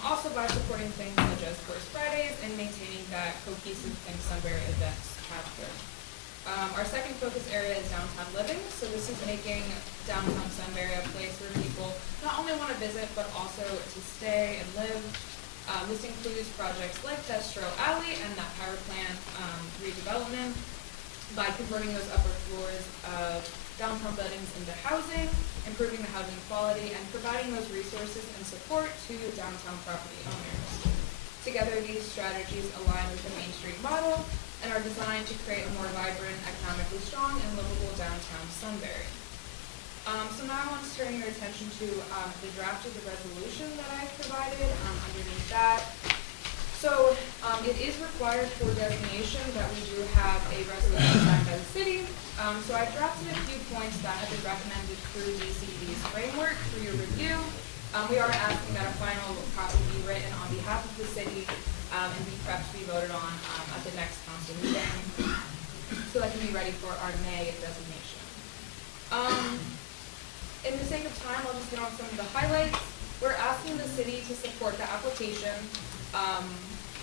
also by supporting things such as First Fridays and maintaining that cohesive Think Sunbury events chapter. Our second focus area is downtown living, so this is making downtown Sunbury a place where people not only want to visit, but also to stay and live. This includes projects like Destro Alley and that power plant redevelopment by converting those upper floors of downtown buildings into housing, improving the housing quality, and providing those resources and support to downtown property owners. Together, these strategies align with the Main Street model and are designed to create a more vibrant, economically strong, and livable downtown Sunbury. So now I want to turn your attention to the draft of the resolution that I provided underneath that. So it is required for designation that we do have a resolution signed by the city. So I drafted a few points that have been recommended through DCD's framework for your review. We are asking that a final copy be written on behalf of the city and be prepped to be voted on at the next council meeting, so that can be ready for our May designation. In the sake of time, I'll just hit on some of the highlights. We're asking the city to support the application,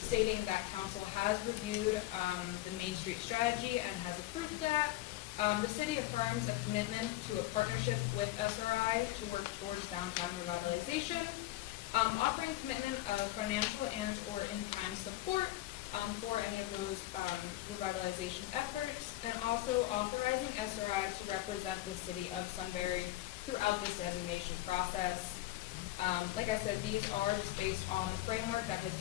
stating that council has reviewed the Main Street strategy and has approved that. The city affirms a commitment to a partnership with SRI to work towards downtown revitalization, offering commitment of financial and or in-kind support for any of those revitalization efforts, and also authorizing SRI to represent the city of Sunbury throughout this designation process. Like I said, these are just based on the framework that has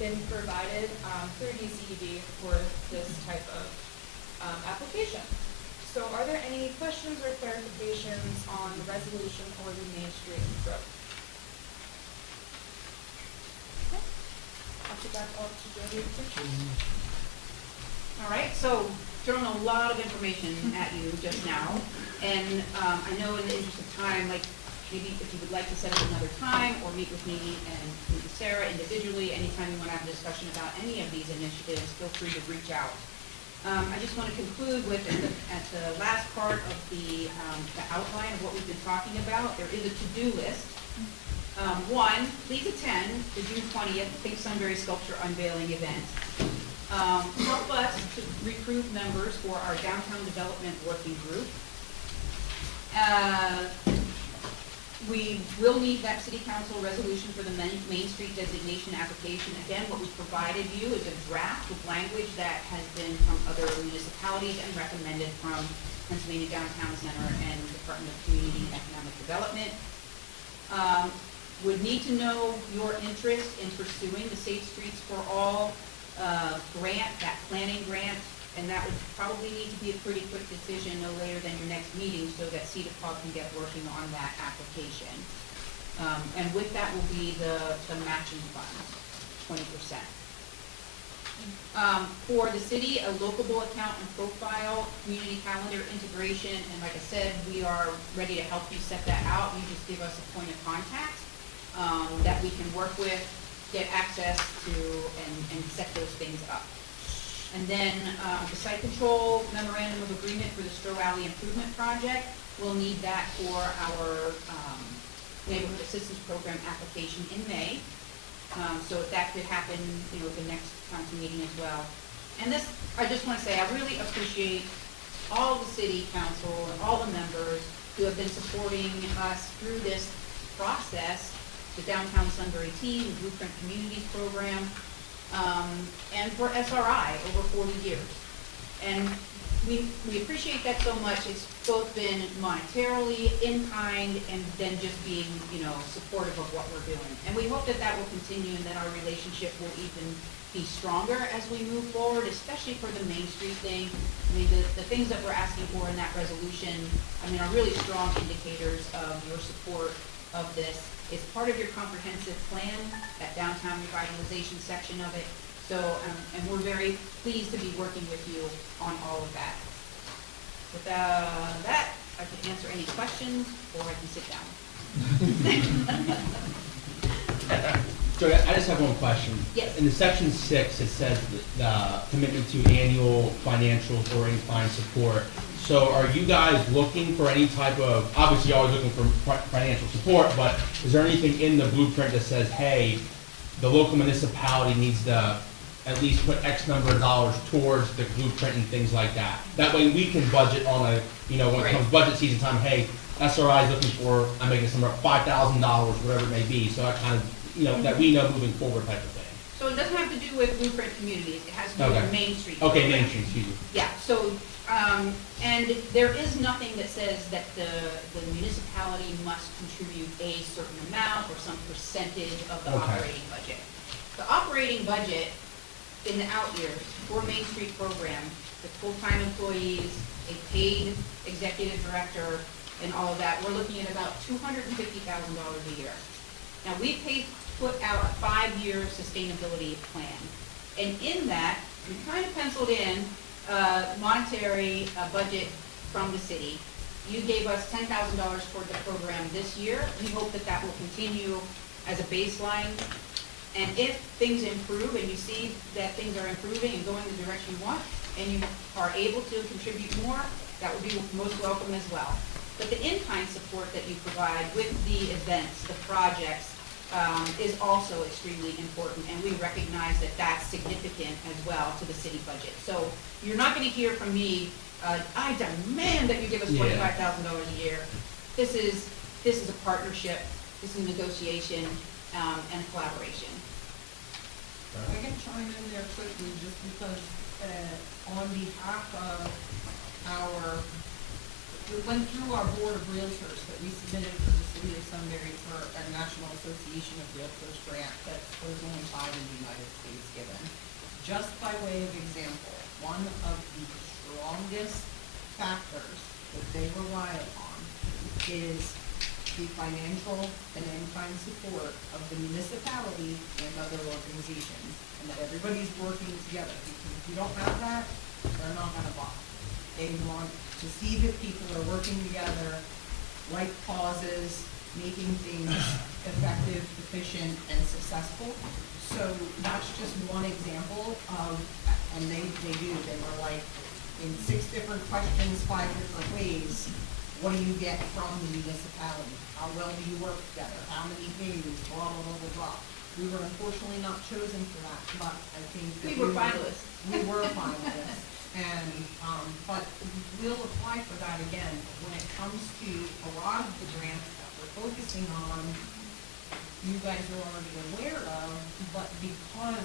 been provided through DCED for this type of application. So are there any questions or clarifications on the resolution or the Main Street road? Okay. I'll put back up to Jody. All right, so thrown a lot of information at you just now, and I know in the interest of time, like maybe if you would like to set up another time or meet with me and meet with Sarah individually, anytime you want to have a discussion about any of these initiatives, feel free to reach out. I just want to conclude with at the last part of the outline of what we've been talking about, there is a to-do list. One, please attend the June 20th Think Sunbury Sculpture Unveiling event. Help us to recruit members for our downtown development working group. We will need that city council resolution for the Main Street designation application. Again, what we provided you is a draft with language that has been from other municipalities and recommended from Pennsylvania Downtown Center and Department of Community and Economic Development. Would need to know your interest in pursuing the Safe Streets for All grant, that planning grant, and that would probably need to be a pretty quick decision no later than your next meeting so that CEDAPOG can get working on that application. And with that will be the matching funds, 20%. For the city, a locable account and profile, community calendar integration, and like I said, we are ready to help you set that out. You just give us a point of contact that we can work with, get access to, and set those things up. And then the site control memorandum of agreement for the Stroh Alley Improvement Project, we'll need that for our Neighborhood Assistance Program application in May. So if that could happen, you know, at the next council meeting as well. And this, I just want to say, I really appreciate all the city council and all the members who have been supporting us through this process, the Downtown Sunbury team, the Blueprint Communities Program, and for SRI over 40 years. And we appreciate that so much. It's both been monetarily, in kind, and then just being, you know, supportive of what we're doing. And we hope that that will continue and that our relationship will even be stronger as we move forward, especially for the Main Street thing. I mean, the things that we're asking for in that resolution, I mean, are really strong indicators of your support of this. It's part of your comprehensive plan, that downtown revitalization section of it. So, and we're very pleased to be working with you on all of that. With that, I can answer any questions, or I can sit down. So I just have one question. Yes. In the section 6, it says the commitment to annual financials or in-kind support. So are you guys looking for any type of, obviously you're always looking for financial support, but is there anything in the blueprint that says, hey, the local municipality needs to at least put X number of dollars towards the blueprint and things like that. That way we can budget on a, when it comes budget season time, hey, SRI is looking for, I'm making some $5,000, whatever it may be, so I kind of, that we know moving forward type of thing. So it doesn't have to do with Blueprint Communities, it has to do Okay. with Main Street. Okay, program. Main Street, excuse me. Yeah, so, and there is nothing that says that the municipality must contribute a certain amount or some percentage of the Okay. operating budget. The operating budget in the out years for Main Street program, the full-time employees, a paid executive director, and all of that, we're looking at about $250,000 a year. Now, we put out a 5-year sustainability plan. And in that, we kind of penciled in monetary budget from the city. You gave us $10,000 for the program this year. We hope that that will continue as a baseline. And if things improve and you see that things are improving and going the direction you want, and you are able to contribute more, that would be most welcome as well. But the in-kind support that you provide with the events, the projects, is also extremely important, and we recognize that that's significant as well to the city budget. So you're not going to hear from me, I demand that you give us $25,000 a year. This is a partnership, this is negotiation, and collaboration. I can chime in there quickly just because on behalf of we went through our board of realtors that we submitted for the city of Sunbury for a National Association of Realtors grant that was only 5 in the United States given. Just by way of example, one of the strongest factors that they rely upon is the financial and in-kind support of the municipality and other organizations, and that everybody's working together. Because if you don't have that, they're not gonna buy. They want to see that people are working together, like causes, making things effective, efficient, and successful. So that's just one example of, and they were like, in 6 different questions, 5 different ways, what do you get from the municipality? How well do you work together? How many days? Blah, blah, blah, blah, blah. We were unfortunately not chosen for that, but I think that We were finalists. We were finalists. And, but we'll apply for that again. When it comes to a lot of the grants that we're focusing on, you guys are already aware of, but because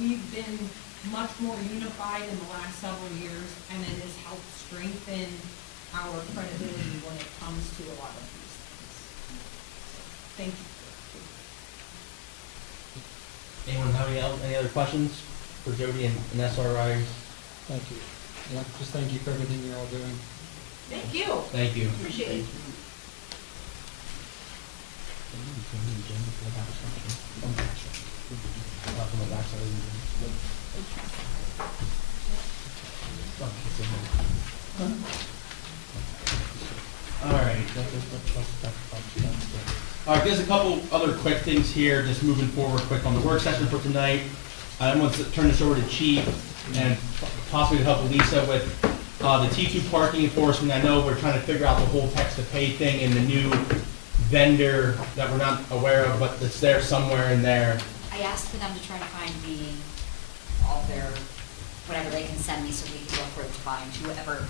we've been much more unified in the last several years, and it has helped strengthen our credibility when it comes to a lot of these things. Thank you. Anyone have any other questions for Jody and SRI? Thank you. Yeah, just thank you for everything you're all doing. Thank you. Thank you. Appreciate it. All right, there's a couple other quick things here, just moving forward quick on the work session for tonight. I'm going to turn this over to Chief and possibly help Lisa with the T2 parking enforcement. I know we're trying to figure out the whole text to pay thing and the new vendor that we're not aware of, but it's there somewhere in there. I asked for them to try to find me all their, whatever they can send me so we can go for it to find whoever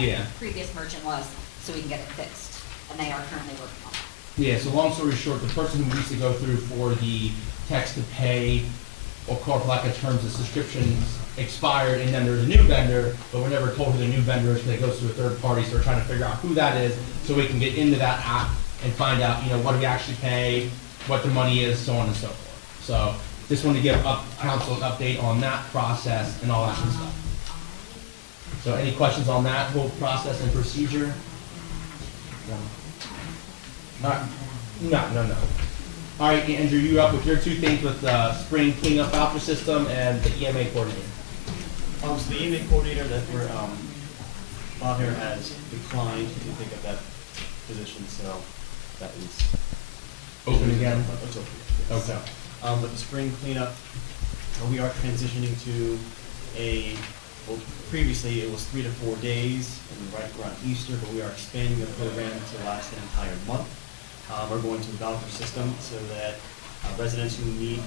Yeah. that previous merchant was, so we can get it fixed. And they are currently working on that. Yeah, so long story short, the person who needs to go through for the text to pay, or call for lack of terms, the subscriptions expired, and then there's a new vendor, but we're never told who the new vendor is because it goes to a third party, so we're trying to figure out who that is, so we can get into that app and find out, what do we actually pay, what the money is, so on and so forth. So, just wanted to give council an update on that process and all that good stuff. So, any questions on that whole process and procedure? No. No. All right, Andrew, you're up with your 2 things with the spring cleanup voucher system and the EMA coordinator. So the EMA coordinator that we're, Bob here has declined to take up that position, so that is. Open again? It's open, yes. Okay. But the spring cleanup, we are transitioning to well, previously it was 3 to 4 days, and right around Easter, but we are expanding the program to last an entire month. We're going to the voucher system so that residents who need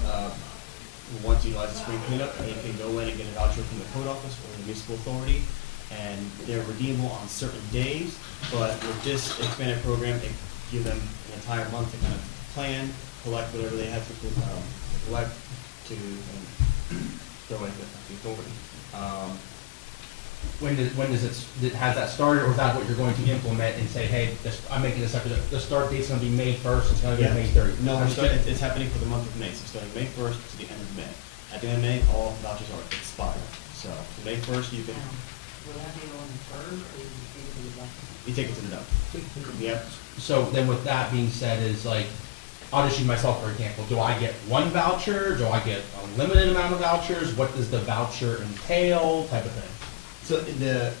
who want to utilize the spring cleanup, they can go in and get a voucher from the code office or the municipal authority, and they're redeemable on certain days, but with this expanded program, it gives them an entire month to kind of plan, collect whatever they have to collect to go with the authority. When does it, has that started, or is that what you're going to implement and say, hey, I'm making this up, the start date's gonna be May 1st, it's gonna be May 30th? No, it's happening for the month of May, so starting May 1st to the end of May. At the end of May, all vouchers are expired. So May 1st, you can, Will that be on the third, or you take it to the dump. Yep. So then with that being said, is like, I'll just use myself for example, do I get one voucher, do I get a limited amount of vouchers, what does the voucher entail, type of thing? So the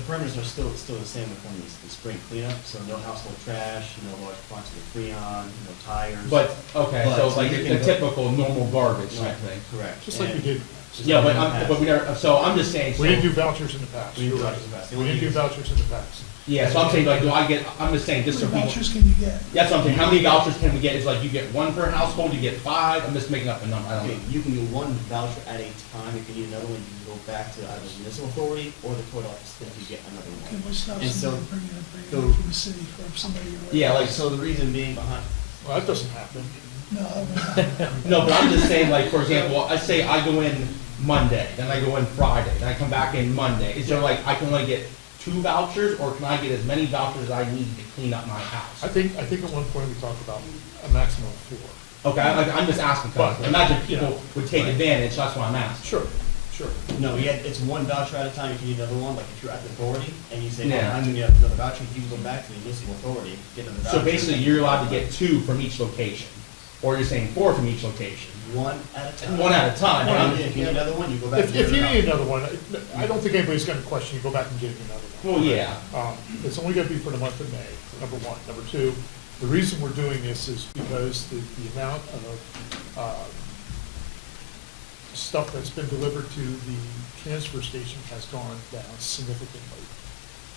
parameters are still the same within the spring cleanup, so no household trash, no large quantity of Freon, no tires. But, okay, so But like you the can go- typical normal garbage type thing. Correct. Just like we And- did. Yeah, but we never, so I'm just saying, We didn't do so, vouchers in the past. We didn't do You're right. vouchers in the past. The We only didn't do thing is- vouchers in the past. yeah, so I'm saying, like, do I get, I'm just saying, just How so many people. vouchers can you get? That's what I'm saying, how many vouchers can we get, is like, you get one per household, you get 5, I'm just making up a number, I don't Okay, know. you can do one voucher at a time. If you need another one, you can go back to either the municipal authority or the code office if you get another Okay, one. what's stop And so- somebody bringing it so- from the city for somebody or whatever? Yeah, like, So the reason being behind, Well, that doesn't happen. No, I wouldn't. no, but I'm just saying, like, for example, I say I go in Monday, then I go in Friday, then I come back in Monday, is there like, I can only get 2 vouchers, or can I get as many vouchers as I need to clean up my house? I think at one point we talked about a maximum of 4. Okay, I'm just asking, because But, imagine you know, people would take advantage, that's why I'm asking. Sure, sure. no, it's one voucher at a time. If you need another one, like if you're at the authority and you say, Yeah. oh, I'm gonna get another voucher, you go back to the municipal authority, get another voucher. So basically, you're allowed to get 2 from each location, or you're saying 4 from each location? One at a time. One at a time, And right? if you need another one, you go back. If and get you another need voucher. another one, I don't think anybody's gonna question you, go back and get another one. Well, yeah. It's only gonna be for the month of May, number one. Number two, the reason we're doing this is because the amount of, stuff that's been delivered to the transfer station has gone down significantly.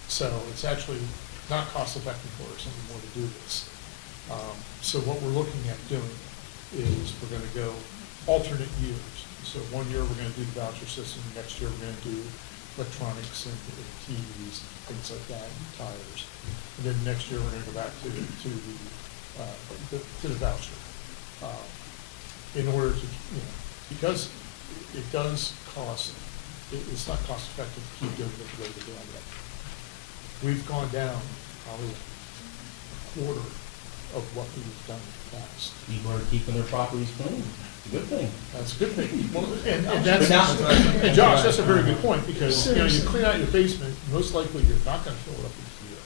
So it's actually not cost effective for us anymore to do this. So what we're looking at doing is we're gonna go alternate years. So one year we're gonna do the voucher system, next year we're gonna do electronics and TVs, things like that, and tires. And then next year we're gonna go back to the voucher. In order to, because it does cost, it's not cost effective to keep doing it the way we're doing it. We've gone down probably a quarter of what we've done in the past. People are keeping their properties clean, it's a good thing. That's a good thing. Well, and But now- that's, and Josh, that's a very good point, because, you clean out your basement, most likely you're not gonna fill it up in a year.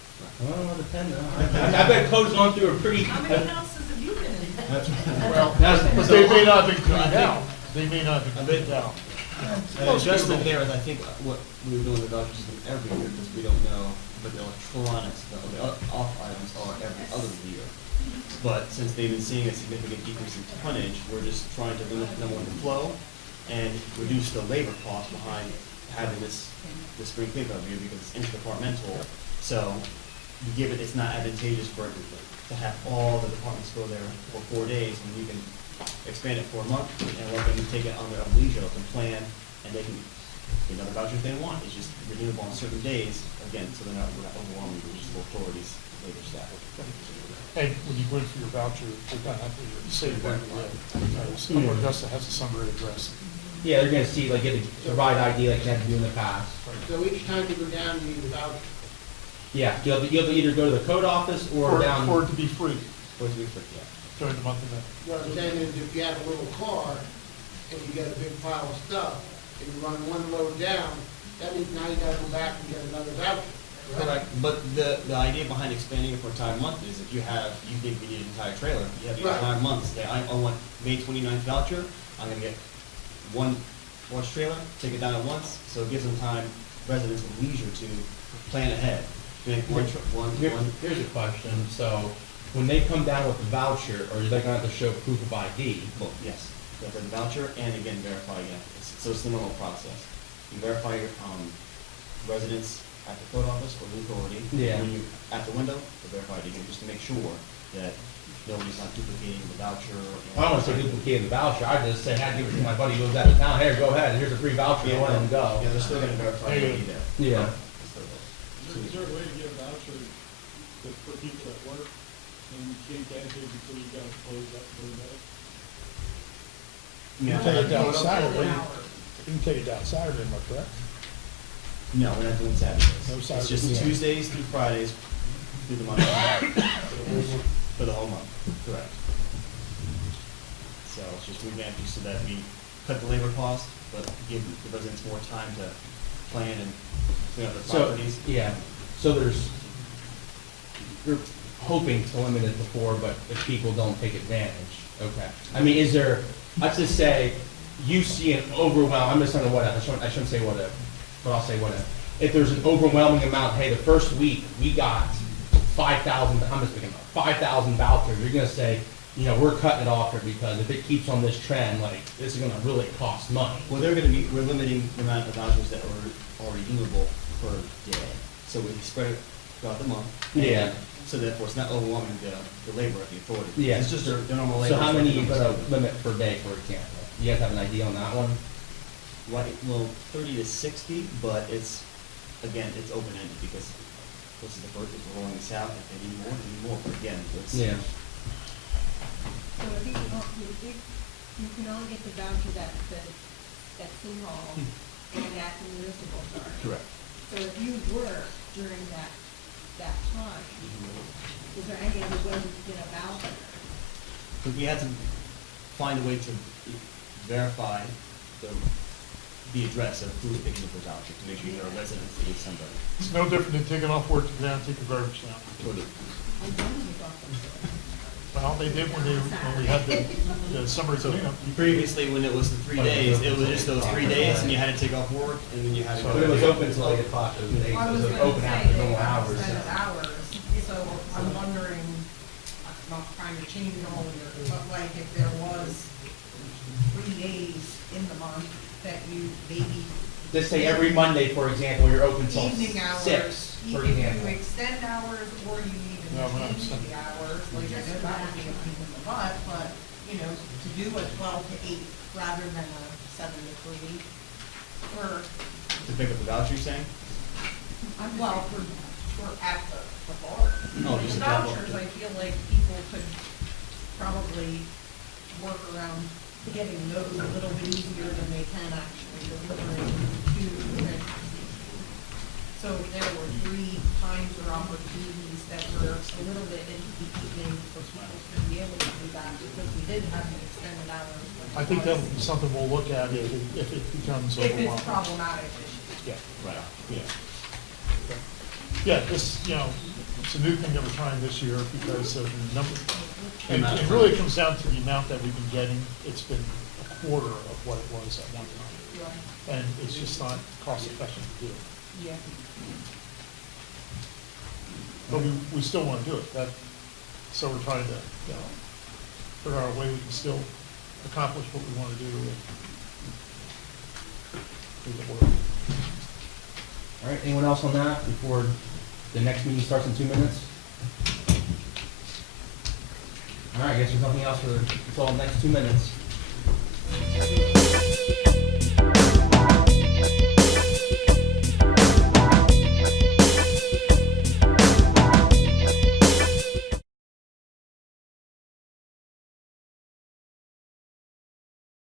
Well, it depends, I bet code's gone through a pretty. How many houses have you been in? Well, That's- but they may not have been cleaned out. They may not have been cleaned out. An adjustment there is, I think, what we were doing with the voucher system every year, because we don't know, but the electronics, the off items are every other year. But since they've been seeing a significant decrease in tonnage, we're just trying to limit number one, the flow, and reduce the labor cost behind having this spring cleanup review, because it's interdepartmental. So you give it, it's not advantageous for everything to have all the departments go there for 4 days, when you can expand it for a month and let them take it on their own leisure, let them plan, and they can get another voucher if they want. It's just renewable on certain days, again, so we're not overwhelming the municipal authorities, labor staff. And when you go in for your voucher, you're gonna have to say where you live, because Augusta has a Sunbury address. Yeah, they're gonna see, like, get the right ID like they had to do in the past. So each time you go down, you need a voucher. Yeah, you'll have to either go to the code office or down. For it to be free Or to be quick, yeah. during the month of May. What I'm saying is if you have a little car and you got a big pile of stuff and you run one load down, that means now you gotta go back and get another voucher. Correct, but the idea behind expanding it for an entire month is if you think you need an entire trailer, you have the Right. entire month, say, I want May 29th voucher, I'm gonna get one large trailer, take it down at once, so it gives them time, residents of leisure to plan ahead. Make one. Here's a question, so, when they come down with the voucher, are they gonna have to show proof of ID? Well, yes, you have the voucher and again verify again, so it's the normal process. You verify your, residents at the code office or the authority. Yeah. When you, at the window, you verify it again, just to make sure that nobody's not duplicating the voucher. and- I don't wanna say duplicate the voucher, I just say, I give it to my buddy who lives out of town, here, go ahead, here's a free voucher, Yeah, go ahead and go. Yeah, they're still gonna verify Yeah. ID there. Yeah. Still will. Is there a way to get a voucher for people that work and you can't get it before you gotta close that for the day? Yeah. You take it down Hours. Saturday, you can take it down Saturday, am I correct? No, we're not doing Saturdays. No It's Saturdays. just Yeah. Tuesdays through Fridays through the month. For the whole month, correct. So it's just revamping so that we cut the labor cost, but give the residents more time to plan and clean up their So, properties. yeah, so you're hoping to limit it to 4, but if people don't take advantage, okay. I mean, is there, let's just say, you see an overwhelm, I'm just saying what, I shouldn't say what if, but I'll say what if there's an overwhelming amount, hey, the first week, we got 5,000, I'm just thinking about 5,000 vouchers, you're gonna say, you know, we're cutting it off here, because if it keeps on this trend, like, this is gonna really cost money. Well, we're limiting the amount of vouchers that are redeemable per day. So we spread it throughout the month. and Yeah. So therefore, it's not overwhelming the labor of the authority. Yeah. It's just their normal labor. So how many you gonna limit per day, for example? You guys have an idea on that one? Right, well, 30 to 60, but it's, again, it's open-ended because this is the first, if we're rolling this out, if they need more, they need more. But again, it's. Yeah. So if you can only get the voucher that City Hall and that municipal charge. Correct. So if you work during that time, is there any other way to get a voucher? But we had to find a way to verify the address of who's picking up the voucher, to make sure you're a resident of the city of Sunbury. It's no different than taking off work to go down and take the garbage down. Totally. I don't think so. Well, they did when we had the summer cleanup. Previously, when it was the 3 days, it was just those 3 days, and you had to take off work, and then you had to go. But it was open until 8 o'clock, it was 8, I it was was gonna open say after they normal have hours. extended hours, so I'm wondering, I'm not trying to change all of it, but like if there was 3 days in the month that you maybe Just say every Monday, for example, you're open till evening hours, 6, for if you example. extend hours or you even No, we're not change extending. the hours, like I know that would be a pain in the butt, but, you know, to do a 12 to 8 rather than a 7 to 3, or, To pick up the voucher, you're saying? well, for at the bar. Oh, just The a couple. vouchers, I feel like people could probably work around getting those a little bit easier than they can actually delivering to the agency. So if there were 3 times or opportunities that were a little bit into the evening for people to be able to do that, because we did have an extended hours. I think that would be something we'll look at if it becomes If it's overwhelming. problematic issue. Yeah. Right, yeah. Yeah, this, you know, it's a new thing that we're trying this year because of the number, and amount of it really comes down to the amount that we've been getting. It's been a quarter of what it was at one time, and it's just not cost effective to do it. Yeah. But we still want to do it, so we're trying to, you know, figure out a way we can still accomplish what we want to do and make it work. All right, anyone else on that before the next meeting starts in 2 minutes? All right, I guess there's nothing else for the next 2 minutes.